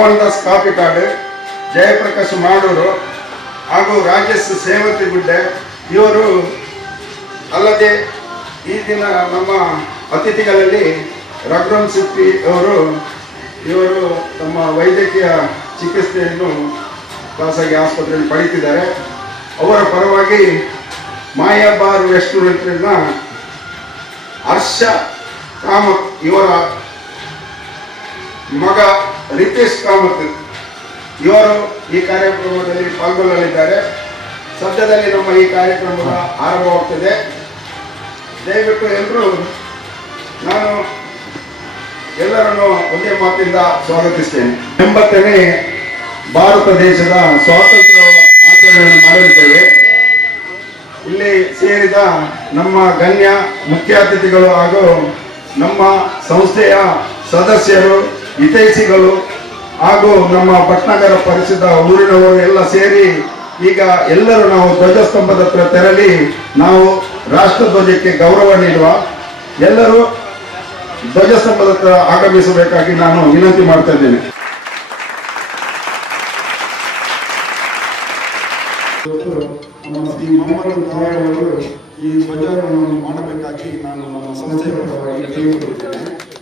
ಮೋಹನ್ ದಾಸ್ ಕಾಪಿಕಾಡು, ಜಯಪ್ರಕಾಶ್ ಮಾಡೂರು ಹಾಗೂ ರಾಜೇಶ್ ಸೇವತಿಗುಡ್ಡೆ ಇವರು ಅಲ್ಲದೆ ಈ ದಿನ ನಮ್ಮ ಅತಿಥಿಗಳಲ್ಲಿ ರಘುರಾಮ್ ಸಿಪ್ಪಿ ಇವರು ತಮ್ಮ ವೈದ್ಯಕೀಯ ಚಿಕಿತ್ಸೆಯನ್ನು ಖಾಸಗಿ ಆಸ್ಪತ್ರೆಯಲ್ಲಿ ಪಡೆಯುತ್ತಿದ್ದಾರೆ. ಅವರ ಪರವಾಗಿ ಮಾಯಾಬಾರ್ ರೆಸ್ಟೋರೆಂಟ್ನ ಹರ್ಷ ಕಾಮತ್ ಇವರ ಮಗ ರಿತೇಶ್ ಕಾಮತ್ ಇವರು ಈ ಕಾರ್ಯಕ್ರಮದಲ್ಲಿ ಪಾಲ್ಗೊಳ್ಳಲಿದ್ದಾರೆ. ಸದ್ಯದಲ್ಲಿ ನಮ್ಮ ಈ ಕಾರ್ಯಕ್ರಮ ಆರಂಭವಾಗ್ತದೆ. ದಯವಿಟ್ಟು ಎಲ್ಲರೂ ನಾನು ಎಲ್ಲರನ್ನು ಒಂದೇ ಮಾತಿಂದ ಸ್ವಾಗತಿಸ್ತೇನೆ. 80ನೇ ಭಾರತ ದೇಶದ ಸ್ವಾತಂತ್ರ್ಯ ಆಚರಣೆಯನ್ನು ಮಾಡಲಿದ್ದೇವೆ. ಇಲ್ಲಿ ಸೇರಿದ ನಮ್ಮ ಗಣ್ಯ ಮುಖ್ಯ ಅತಿಥಿಗಳು ಹಾಗೂ ನಮ್ಮ ಸಂಸ್ಥೆಯ ಸದಸ್ಯರು, ಹಿತೈಷಿಗಳು ಹಾಗೂ ನಮ್ಮ ಪಟ್ನಗರ ಪರಿಸರದ ಊರಿನವರು ಎಲ್ಲ ಸೇರಿ ಈಗ ಎಲ್ಲರೂ ನಾವು ಧ್ವಜಸ್ತಂಭದ ಹತ್ರ ತೆರಳಿ ನಾವು ರಾಷ್ಟ್ರಧ್ವಜಕ್ಕೆ ಗೌರವ ನೀಡುವ. ಎಲ್ಲರೂ ಧ್ವಜಸ್ತಂಭದ ಹತ್ರ ಆಗಮಿಸಬೇಕಾಗಿ ನಾನು ವಿನಂತಿ ಮಾಡ್ತಾ ಇದ್ದೇನೆ. ನಮ್ಮ ಶ್ರೀ ಮೊಹಮ್ಮದ್ ಅವರು ಈ ಧ್ವಜಾರೋಹಣವನ್ನು ಮಾಡಬೇಕಾಗಿ ನಾನು ನಮ್ಮ ಸಂಸ್ಥೆಯ ಪರವಾಗಿ ಕೇಳಿಕೊಳ್ಳುತ್ತೇನೆ.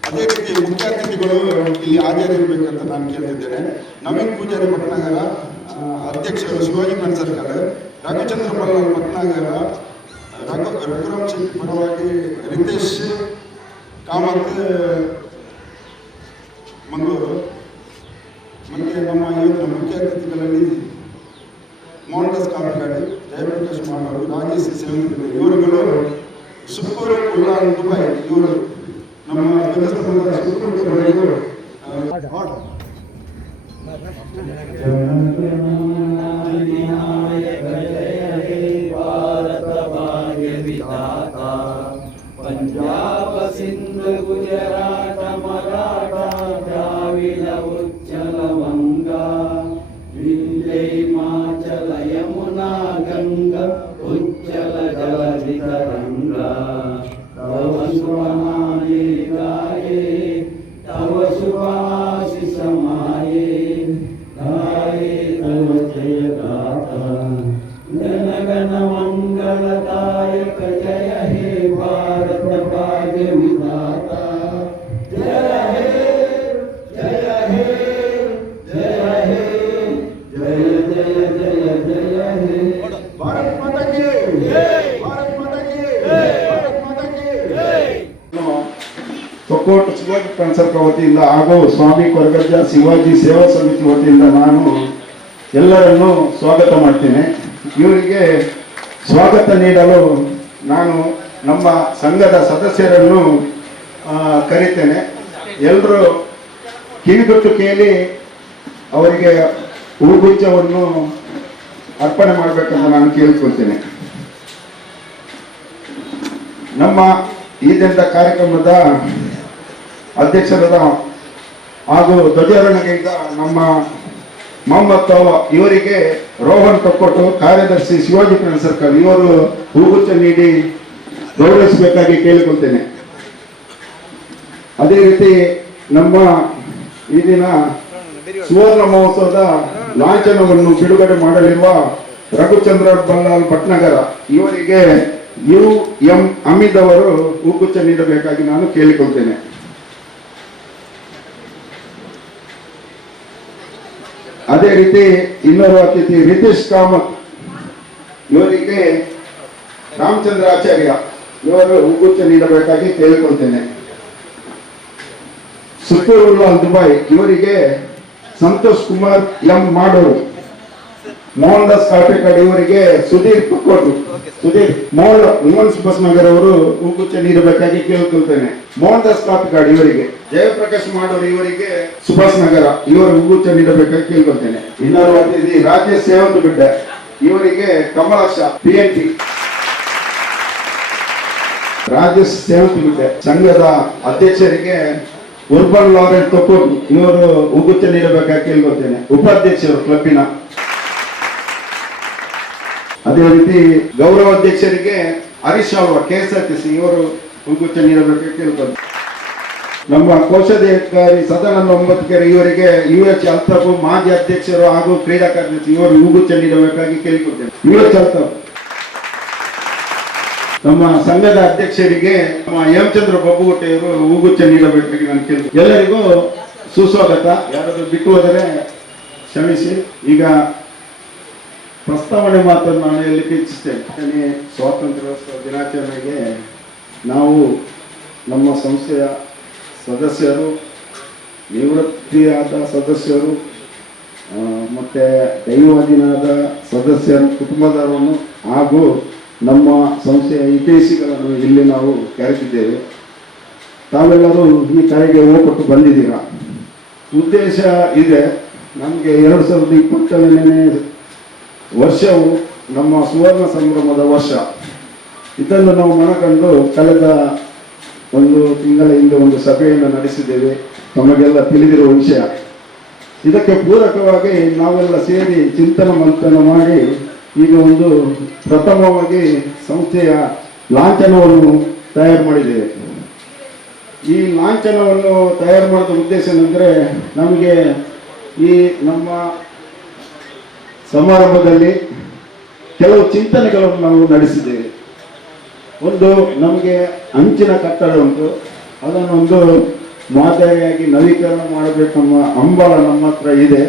ಅದೇ ರೀತಿ ಮುಖ್ಯ ಅತಿಥಿಗಳು ಇಲ್ಲಿ ಹಾಜರಿರಬೇಕಂತ ನಾನು ಕೇಳಿದ್ದೇನೆ. ನವೀನ್ ಪೂಜಾರಿ ಪಟ್ನಗರ ಅಧ್ಯಕ್ಷರು ಶಿವಾಜಿ ಮನ್ಸರ್ಕರ್, ರಘುಚಂದ್ರ ಬಲ್ಲಾಲ್ ಪಟ್ನಗರ, ರಘುರಾಮ್ ಸಿಂಗ್ ಪರವಾಗಿ ರಿತೇಶ್ ಕಾಮತ್ ಮಂಗಳೂರು, ಮತ್ತು ನಮ್ಮ ಇವತ್ತಿನ ಮುಖ್ಯ ಅತಿಥಿಗಳಲ್ಲಿ ಮೋಹನ್ ದಾಸ್ ಕಾಪಿಕಾಡು, ಜಯಪ್ರಕಾಶ್ ಮಾಡೂರು, ರಾಜೇಶ್ ಸೇವತಿಗುಡ್ಡೆ ಇವರುಗಳು, ಸುಕ್ಕೂರು ಉಲ್ಲಾಲ್ ದುಬೈ ಇವರು ನಮ್ಮ ಧ್ವಜಸ್ತಂಭದ ಸುಕ್ಕೂರು पंजाब सिंध गुजरात मराठा द्राविड उच्चल वंगा विंध्य हिमाचल यमुना गंगा उच्चल जलधि तरंगा तव शुभनामे गाये तव शुभाशिष माये गाये तव जय गाथा गण गण मंगलदायक जय हे भारत भाग्य विधाता जय हे जय हे जय हे जय जय जय जय हे ಭಾರತ್ ಮಾತಾ ಕಿ ಜೈ, ಭಾರತ್ ಮಾತಾ ಕಿ ಜೈ, ಭಾರತ್ ಮಾತಾ ಕಿ ಜೈ. ತೊಕ್ಕೋಟು ಶಿವಾಜಿ ಟ್ರಾನ್ಸ್ಫರ್ ವತಿಯಿಂದ ಹಾಗೂ ಸ್ವಾಮಿ ಕೊರಗಜ್ಜ ಶಿವಾಜಿ ಸೇವಾ ಸಮಿತಿ ವತಿಯಿಂದ ನಾನು ಎಲ್ಲರನ್ನೂ ಸ್ವಾಗತ ಮಾಡ್ತೇನೆ. ಇವರಿಗೆ ಸ್ವಾಗತ ನೀಡಲು ನಾನು ನಮ್ಮ ಸಂಘದ ಸದಸ್ಯರನ್ನು ಕರೀತೇನೆ. ಎಲ್ಲರೂ ಕಿವಿಗೊಟ್ಟು ಕೇಳಿ ಅವರಿಗೆ ಹೂಗುಚ್ಛವನ್ನು ಅರ್ಪಣೆ ಮಾಡಬೇಕಂತ ನಾನು ಕೇಳಿಕೊಳ್ತೇನೆ. ನಮ್ಮ ಈ ದಿನದ ಕಾರ್ಯಕ್ರಮದ ಅಧ್ಯಕ್ಷರಾದ ಹಾಗೂ ಧ್ವಜಾರೋಹಣೆಯಿಂದ ನಮ್ಮ ಮೊಹಮ್ಮದ್ ತಾವ ಇವರಿಗೆ ರೋಹನ್ ತೊಕ್ಕೊಟ್ಟು, ಕಾರ್ಯದರ್ಶಿ ಶಿವಾಜಿ ಸರ್ಕಲ್ ಇವರು ಹೂಗುಚ್ಛ ನೀಡಿ ಗೌರವಿಸಬೇಕಾಗಿ ಕೇಳಿಕೊಳ್ತೇನೆ. ಅದೇ ರೀತಿ ನಮ್ಮ ಈ ದಿನ ಸುವರ್ಣ ಮಹೋತ್ಸವದ ಲಾಂಛನವನ್ನು ಬಿಡುಗಡೆ ಮಾಡಲಿರುವ ರಘುಚಂದ್ರ ಬಲ್ಲಾಲ್ ಭಟ್ನಗರ ಇವರಿಗೆ UM ಅಮಿದ್ ಅವರು ಹೂಗುಚ್ಛ ನೀಡಬೇಕಾಗಿ ನಾನು ಕೇಳಿಕೊಳ್ತೇನೆ. ಅದೇ ರೀತಿ ಇನ್ನೊಬ್ಬ ಅತಿಥಿ ರಿತೇಶ್ ಕಾಮತ್ ಇವರಿಗೆ ರಾಮಚಂದ್ರಾಚಾರ್ಯ ಇವರು ಹೂಗುಚ್ಛ ನೀಡಬೇಕಾಗಿ ಕೇಳಿಕೊಳ್ತೇನೆ. ಸುಕ್ಕೂರು ಉಲ್ಲಾಲ್ ದುಬೈ ಇವರಿಗೆ ಸಂತೋಷ್ ಕುಮಾರ್ M ಮಾಡೂರು, ಮೋಹನ್ ದಾಸ್ ಕಾಪಿಕಾಡು ಇವರಿಗೆ ಸುಧೀರ್ ತುಕ್ಕೋಟು, ಸುಧೀರ್ ಮೋಹನ್ ಸುಭಾಷ್ ನಗರ್ ಅವರು ಹೂಗುಚ್ಛ ನೀಡಬೇಕಾಗಿ ಕೇಳಿಕೊಳ್ತೇನೆ. ಮೋಹನ್ ದಾಸ್ ಕಾಪಿಕಾಡು ಇವರಿಗೆ, ಜಯಪ್ರಕಾಶ್ ಮಾಡೂರು ಇವರಿಗೆ ಸುಭಾಷ್ ನಗರ ಇವರು ಹೂಗುಚ್ಛ ನೀಡಬೇಕಾಗಿ ಕೇಳ್ಕೊಳ್ತೇನೆ. ಇನ್ನೊಬ್ಬ ಅತಿಥಿ ರಾಜೇಶ್ ಸೇವತಿಗುಡ್ಡೆ ಇವರಿಗೆ ಕಮಲಾಕ್ಷ PNT. ರಾಜೇಶ್ ಸೇವತಿಗುಡ್ಡೆ ಸಂಘದ ಅಧ್ಯಕ್ಷರಿಗೆ ಉರ್ಬನ್ ಲಾರೆಂಟ್ ತೊಕ್ಕೋಟು ಇವರು ಹೂಗುಚ್ಛ ನೀಡಬೇಕಾಗಿ ಕೇಳ್ಕೊಳ್ತೇನೆ. ಉಪಾಧ್ಯಕ್ಷರು ಕ್ಲಬ್ಬಿನ. ಅದೇ ರೀತಿ ಗೌರವ ಅಧ್ಯಕ್ಷರಿಗೆ ಹರೀಶ್ ಅಲ್ವಾ KSRTC ಇವರು ಹೂಗುಚ್ಛ ನೀಡಬೇಕಾಗಿ ಕೇಳ್ಕೊಳ್ತೇನೆ. ನಮ್ಮ ಕೋಶಾಧಿಕಾರಿ ಸದಾನಂದ ಒಂಬತ್ತಕೆರೆ ಇವರಿಗೆ UH ಅಲ್ತಾಫ್ ಮಾಜಿ ಅಧ್ಯಕ್ಷರು ಹಾಗೂ ಕ್ರೀಡಾ ಕಾರ್ಯದರ್ಶಿ ಇವರು ಹೂಗುಚ್ಛ ನೀಡಬೇಕಾಗಿ ಕೇಳಿಕೊಳ್ತೇನೆ. UH ಅಲ್ತಾಫ್. ನಮ್ಮ ಸಂಘದ ಅಧ್ಯಕ್ಷರಿಗೆ ನಮ್ಮ ಹೇಮಚಂದ್ರ ಬಬ್ಬುಗುಟ್ಟೆ ಇವರು ಹೂಗುಚ್ಛ ನೀಡಬೇಕಾಗಿ ನಾನು ಕೇಳ್ತೇನೆ. ಎಲ್ಲರಿಗೂ ಸುಸ್ವಾಗತ. ಯಾರಾದರೂ ಬಿಟ್ಟು ಹೋದರೆ ಕ್ಷಮಿಸಿ. ಈಗ ಪ್ರಸ್ತಾವನೆ ಮಾತನ್ನು ನಾನು ಹೇಳಲಿಕ್ಕೆ ಇಚ್ಛಿಸ್ತೇನೆ. ಸ್ವಾತಂತ್ರ್ಯೋತ್ಸವ ದಿನಾಚರಣೆಗೆ ನಾವು ನಮ್ಮ ಸಂಸ್ಥೆಯ ಸದಸ್ಯರು, ನಿವೃತ್ತಿಯಾದ ಸದಸ್ಯರು ಮತ್ತು ದೈವಾಧೀನಾದ ಸದಸ್ಯರ ಕುಟುಂಬದವರನ್ನು ಹಾಗೂ ನಮ್ಮ ಸಂಸ್ಥೆಯ ಹಿತೈಷಿಗಳನ್ನು ಇಲ್ಲಿ ನಾವು ಕರೆದಿದ್ದೇವೆ. ತಾವೆಲ್ಲರೂ ಈ ಕಾರ್ಯಕ್ಕೆ ಹೋಗ್ಕೊಟ್ಟು ಬಂದಿದ್ದೀರಾ. ಉದ್ದೇಶ ಇದೆ. ನಮಗೆ 2020ನೇ ವರ್ಷವು ನಮ್ಮ ಸುವರ್ಣ ಸಂಭ್ರಮದ ವರ್ಷ. ಇದನ್ನು ನಾವು ಮನಗಂಡು ಕಳೆದ ಒಂದು ತಿಂಗಳ ಹಿಂದೆ ಒಂದು ಸಭೆಯನ್ನು ನಡೆಸಿದ್ದೇವೆ. ತಮಗೆಲ್ಲ ತಿಳಿದಿರುವ ವಿಷಯ. ಇದಕ್ಕೆ ಪೂರಕವಾಗಿ ನಾವೆಲ್ಲ ಸೇರಿ ಚಿಂತನ ಮಂಥನ ಮಾಡಿ ಈಗ ಒಂದು ಪ್ರಥಮವಾಗಿ ಸಂಸ್ಥೆಯ ಲಾಂಛನವನ್ನು ತಯಾರು ಮಾಡಿದ್ದೇವೆ. ಈ ಲಾಂಛನವನ್ನು ತಯಾರು ಮಾಡಿದ ಉದ್ದೇಶ ಏನಂದರೆ, ನಮಗೆ ಈ ನಮ್ಮ ಸಮಾರಂಭದಲ್ಲಿ ಕೆಲವು ಚಿಂತನೆಗಳನ್ನು ನಾವು ನಡೆಸಿದ್ದೇವೆ. ಒಂದು, ನಮಗೆ ಅಂಚಿನ ಕಟ್ಟಡ ಉಂಟು, ಅದನ್ನೊಂದು ಮಾದರಿಯಾಗಿ ನವೀಕರಣ ಮಾಡಬೇಕೆಂಬ ಹಂಬಲ ನಮ್ಮ ಹತ್ರ ಇದೆ.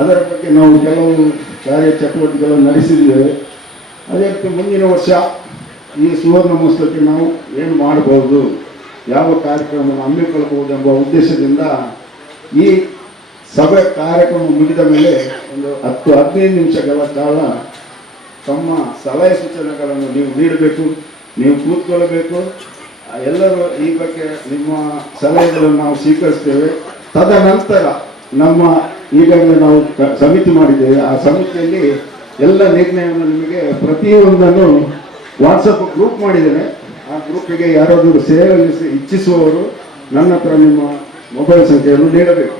ಅದರ ಬಗ್ಗೆ ನಾವು ಕೆಲವು ಕಾರ್ಯಚಟುವಟಿಕೆಗಳನ್ನು ನಡೆಸಿದ್ದೇವೆ. ಅದೇ ರೀತಿ ಮುಂದಿನ ವರ್ಷ ಈ ಸುವರ್ಣ ಮಹೋತ್ಸವಕ್ಕೆ ನಾವು ಏನು ಮಾಡಬಹುದು, ಯಾವ ಕಾರ್ಯಕ್ರಮವನ್ನು ಹಮ್ಮಿಕೊಳ್ಳಬಹುದು ಎಂಬ ಉದ್ದೇಶದಿಂದ ಈ ಸಭೆ ಕಾರ್ಯಕ್ರಮ ಮುಗಿದ ಮೇಲೆ ಒಂದು 10-15 ನಿಮಿಷಗಳ ಕಾಲ ತಮ್ಮ ಸಲಹೆ ಸೂಚನೆಗಳನ್ನು ನೀವು ನೀಡಬೇಕು, ನೀವು ಕೂತ್ಕೊಳ್ಳಬೇಕು. ಎಲ್ಲರೂ ಈ ಬಗ್ಗೆ ನಿಮ್ಮ ಸಲಹೆಗಳನ್ನು ನಾವು ಸ್ವೀಕರಿಸ್ತೇವೆ. ತದನಂತರ ನಮ್ಮ ಈಗಾಗಲೇ ನಾವು ಸಮಿತಿ ಮಾಡಿದ್ದೇವೆ. ಆ ಸಮಿತಿಯಲ್ಲಿ ಎಲ್ಲ ನಿರ್ಣಯವನ್ನು ನಿಮಗೆ ಪ್ರತಿಯೊಂದನ್ನು ವಾಟ್ಸಪ್ ಗ್ರೂಪ್ ಮಾಡಿದ್ದೇನೆ. ಆ ಗ್ರೂಪಿಗೆ ಯಾರಾದರೂ ಸೇರಲಿಸಿ ಇಚ್ಛಿಸುವವರು ನನ್ನ ಹತ್ರ ನಿಮ್ಮ ಮೊಬೈಲ್ ಸಂಖ್ಯೆಯನ್ನು ನೀಡಬೇಕು.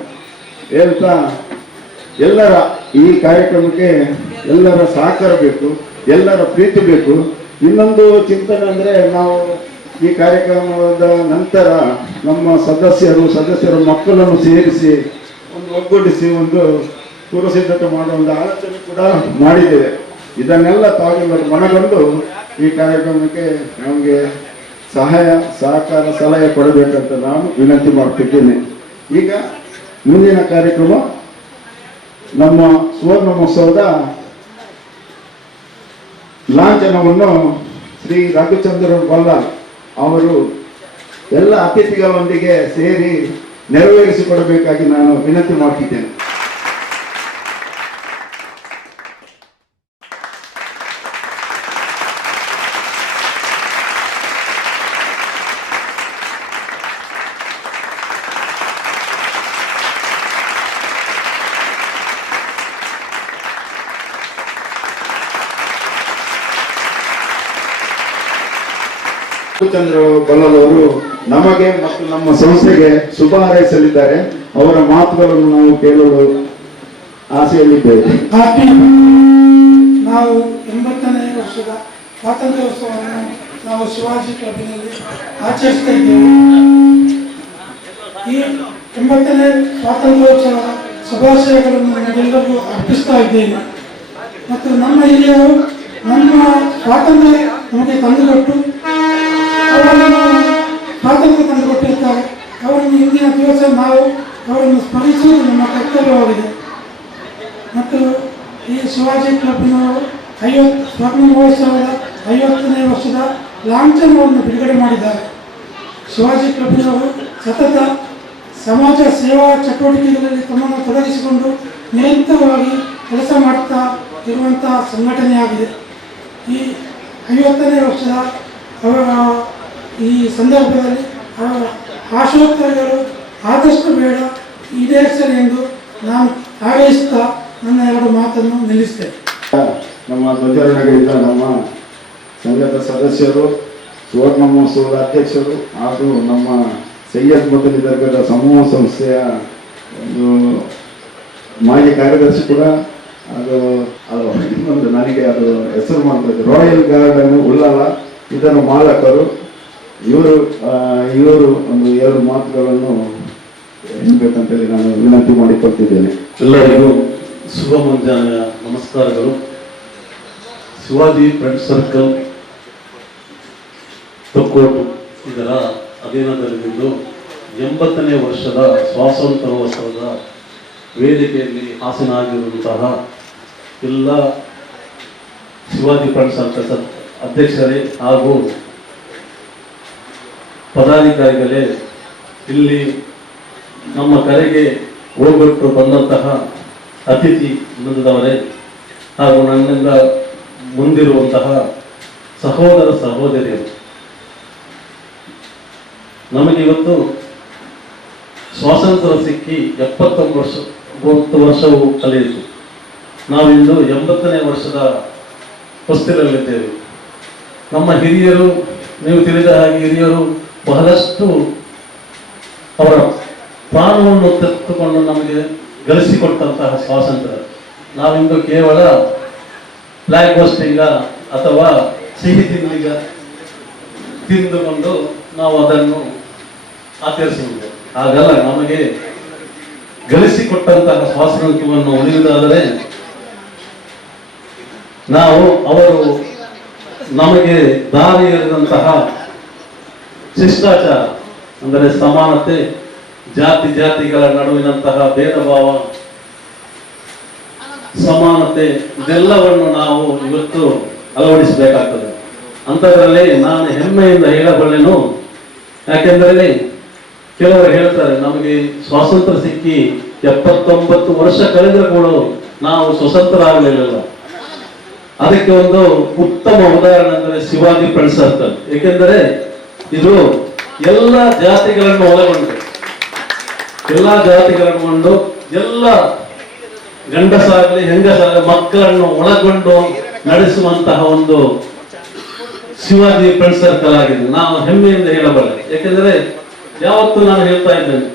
ಹೇಳ್ತಾ ಎಲ್ಲರ ಈ ಕಾರ್ಯಕ್ರಮಕ್ಕೆ ಎಲ್ಲರ ಸಹಕಾರ ಬೇಕು, ಎಲ್ಲರ ಪ್ರೀತಿ ಬೇಕು. ಇನ್ನೊಂದು ಚಿಂತನೆ ಅಂದರೆ, ನಾವು ಈ ಕಾರ್ಯಕ್ರಮದ ನಂತರ ನಮ್ಮ ಸದಸ್ಯರ ಮಕ್ಕಳನ್ನು ಸೇರಿಸಿ ಒಂದು ಒಗ್ಗೂಡಿಸಿ ಒಂದು ಪೂರ್ವಸಿದ್ಧತೆ ಮಾಡುವ ಒಂದು ಆಲೋಚನೆ ಕೂಡ ಮಾಡಿದ್ದೇವೆ. ಇದನ್ನೆಲ್ಲ ತಾವೆಲ್ಲರೂ ಮನಗಂಡು ಈ ಕಾರ್ಯಕ್ರಮಕ್ಕೆ ನಮಗೆ ಸಹಾಯ ಸಹಕಾರ ಸಲಹೆ ಕೊಡಬೇಕಂತ ನಾನು ವಿನಂತಿ ಮಾಡ್ತಿದ್ದೇನೆ. ಈಗ ಮುಂದಿನ ಕಾರ್ಯಕ್ರಮ ನಮ್ಮ ಸುವರ್ಣ ಮಹೋತ್ಸವದ ಲಾಂಛನವನ್ನು ಶ್ರೀ ರಘುಚಂದ್ರ ಬಲ್ಲಾಳ್ ಅವರು ಎಲ್ಲ ಅತಿಥಿಗಳೊಂದಿಗೆ ಸೇರಿ ನೆರವೇರಿಸಿಕೊಡಬೇಕಾಗಿ ನಾನು ವಿನಂತಿ ಮಾಡ್ತಿದ್ದೇನೆ. ರಘುಚಂದ್ರ ಬಲ್ಲಾಳ್ ಅವರು ನಮಗೆ ಮತ್ತು ನಮ್ಮ ಸಂಸ್ಥೆಗೆ ಶುಭ ಹಾರೈಸಲಿದ್ದಾರೆ. ಅವರ ಮಾತುಗಳನ್ನು ನಾವು ಕೇಳಲು ಆಸೆಯಲ್ಲಿದ್ದೇವೆ. ನಾವು 80ನೇ ವರ್ಷದ ಸ್ವಾತಂತ್ರ್ಯೋತ್ಸವವನ್ನು ನಾವು ಶಿವಾಜಿ ಕ್ಲಬ್ಬಿನಲ್ಲಿ ಆಚರಿಸ್ತಾ ಇದ್ದೇವೆ. ಈ 80ನೇ ಸ್ವಾತಂತ್ರ್ಯೋತ್ಸವದ ಶುಭಾಶಯಗಳನ್ನು ನಮಗೆಲ್ಲರಿಗೂ ಅರ್ಪಿಸ್ತಾ ಇದ್ದೇನೆ. ಮತ್ತು ನಮ್ಮ ಹಿರಿಯರು ನಮ್ಮ ಸ್ವಾತಂತ್ರ್ಯ ನಮಗೆ ತಂದುಕೊಟ್ಟು ಅವರನ್ನು ಸ್ವಾತಂತ್ರ್ಯ ತಂದುಕೊಟ್ಟಿರ್ತಾರೆ. ಅವರನ್ನು ಇಂದಿನ ದಿವಸ ನಾವು ಅವರನ್ನು ಸ್ಮರಿಸುವುದು ನಮ್ಮ ಕರ್ತವ್ಯವಾಗಿದೆ. ಮತ್ತು ಈ ಶಿವಾಜಿ ಕ್ಲಬ್ಬಿನವರು ಸ್ವರ್ಣ ಮಹೋತ್ಸವದ 50ನೇ ವರ್ಷದ ಲಾಂಛನವನ್ನು ಬಿಡುಗಡೆ ಮಾಡಿದ್ದಾರೆ. ಶಿವಾಜಿ ಕ್ಲಬ್ಬಿನವರು ಸತತ ಸಮಾಜ ಸೇವಾ ಚಟುವಟಿಕೆಗಳಲ್ಲಿ ತಮ್ಮನ್ನು ತೊಡಗಿಸಿಕೊಂಡು ನಿರಂತರವಾಗಿ ಕೆಲಸ ಮಾಡುತ್ತಾ ಇರುವಂತಹ ಸಂಘಟನೆಯಾಗಿದೆ. ಈ 50ನೇ ವರ್ಷದ ಅವರ ಈ ಸಂದರ್ಭದಲ್ಲಿ ಅವರ ಆಶೋತ್ತರಗಳು ಆದಷ್ಟು ಬೇಡ ಈಡೇರಿಸಲಿ ಎಂದು ನಾನು ಹಾರೈಸುತ್ತಾ ನನ್ನ 2 ಮಾತನ್ನು ನಿಲ್ಲಿಸ್ತೇನೆ. ನಮ್ಮ ಧ್ವಜಾರೋಹಣಗಳಿಂದ ನಮ್ಮ ಸಂಘದ ಸದಸ್ಯರು, ಸುವರ್ಣ ಮಹೋತ್ಸವದ ಅಧ್ಯಕ್ಷರು ಹಾಗೂ ನಮ್ಮ ಸೈಯದ್ ಮದನಿ ದರ್ಗಾದ ಸಮೂಹ ಸಂಸ್ಥೆಯ ಒಂದು ಮಾಜಿ ಕಾರ್ಯದರ್ಶಿ ಕೂಡ, ಅದು ಇನ್ನೊಂದು, ನನಗೆ ಅದು ಹೆಸರು ಮಾಡ್ತದೆ, ರಾಯಲ್ ಗಾರ್ಡನ್ ಉಳ್ಳಾಲ, ಇದರ ಮಾಲಕರು ಇವರು ಒಂದು 2 ಮಾತುಗಳನ್ನು ಹೇಳ್ಬೇಕಂತೇಳಿ ನಾನು ವಿನಂತಿ ಮಾಡಿಕೊಳ್ತಿದ್ದೇನೆ. ಎಲ್ಲರಿಗೂ ಶುಭ ಮುಂಜಾನೆಯ ನಮಸ್ಕಾರಗಳು. ಶಿವಾಜಿ ಫ್ರೆಂಡ್ ಸರ್ಕಲ್ ತೊಕ್ಕೋಟು ಇದರ ಅಧೀನದಲ್ಲಿದ್ದು 80ನೇ ವರ್ಷದ ಸ್ವಾತಂತ್ರ್ಯೋತ್ಸವದ ವೇದಿಕೆಯಲ್ಲಿ ಹಾಸನಾಗಿರುವಂತಹ ಎಲ್ಲ ಶಿವಾಜಿ ಫ್ರೆಂಡ್ ಸರ್ಕಲ್ ಅಧ್ಯಕ್ಷರೇ ಹಾಗೂ ಪದಾಧಿಕಾರಿಗಳೇ, ಇಲ್ಲಿ ನಮ್ಮ ಕರೆಗೆ ಹೋಗ್ಬಿಟ್ಟು ಬಂದಂತಹ ಅತಿಥಿ ಬಂದವರೇ ಹಾಗೂ ನನ್ನಿಂದ ಮುಂದಿರುವಂತಹ ಸಹೋದರ ಸಹೋದರಿಯರು, ನಮಗೆ ಇವತ್ತು ಸ್ವಾತಂತ್ರ್ಯ ಸಿಕ್ಕಿ 70 ವರ್ಷವು ಕಳೆಯಿತು. ನಾವಿಂದು 80ನೇ ವರ್ಷದ ಹೊಸ್ತಿಲಲ್ಲಿದ್ದೇವೆ. ನಮ್ಮ ಹಿರಿಯರು, ನೀವು ತಿಳಿದ ಹಾಗೆ ಹಿರಿಯರು ಬಹಳಷ್ಟು ಅವರ ಪ್ರಾಣವನ್ನು ತೆಗೆದುಕೊಂಡು ನಮಗೆ ಗಳಿಸಿಕೊಟ್ಟಂತಹ ಸ್ವಾತಂತ್ರ್ಯ. ನಾವಿಂದು ಕೇವಲ ಫ್ಲಾಗ್ ಹೋಸ್ಟಿಂಗ ಅಥವಾ ಸಿಹಿ ತಿಂದುಕೊಂಡು ನಾವು ಅದನ್ನು ಆಚರಿಸುವುದು ಹಾಗಲ್ಲ. ನಮಗೆ ಗಳಿಸಿಕೊಟ್ಟಂತಹ ಸ್ವಾತಂತ್ರ್ಯವನ್ನು ಉಳಿಯುವುದಾದರೆ ನಾವು ಅವರು ನಮಗೆ ದಾರಿ ಎರೆದಂತಹ ಶಿಷ್ಟಾಚಾರ ಅಂದರೆ ಸಮಾನತೆ, ಜಾತಿಗಳ ನಡುವಿನಂತಹ ಭೇದ ಭಾವ, ಸಮಾನತೆ ಇದೆಲ್ಲವನ್ನು ನಾವು ಇವತ್ತು ಅಳವಡಿಸಬೇಕಾಗ್ತದೆ. ಅಂಥದ್ರಲ್ಲಿ ನಾನು ಹೆಮ್ಮೆಯಿಂದ ಹೇಳಬಲ್ಲೆನು. ಯಾಕೆಂದರೆ ಕೆಲವರು ಹೇಳ್ತಾರೆ ನಮಗೆ ಸ್ವಾತಂತ್ರ್ಯ ಸಿಕ್ಕಿ 79 ವರ್ಷ ಕಳೆದರೂ ಕೂಡ ನಾವು ಸ್ವತಂತ್ರ ಆಗಲಿಲ್ಲ. ಅದಕ್ಕೆ ಒಂದು ಉತ್ತಮ ಉದಾಹರಣೆ ಅಂದರೆ ಶಿವಾಜಿ ಫ್ರೆಂಡ್ ಸರ್ಕಲ್. ಏಕೆಂದರೆ ಇದು ಎಲ್ಲ ಜಾತಿಗಳನ್ನು ಒಳಗೊಂಡು ಎಲ್ಲ ಗಂಡಸಾಗಲಿ ಹೆಂಗಸಾಗಲಿ ಮಕ್ಕಳನ್ನು ಒಳಗೊಂಡು ನಡೆಸುವಂತಹ ಒಂದು ಶಿವಾಜಿ ಫ್ರೆಂಡ್ ಸರ್ಕಲ್ ಆಗಿದೆ. ನಾವು ಹೆಮ್ಮೆಯಿಂದ ಹೇಳಬಲ್ಲೆ. ಯಾಕೆಂದರೆ ಯಾವತ್ತೂ ನಾನು ಹೇಳ್ತಾ ಇದ್ದೇನೆ,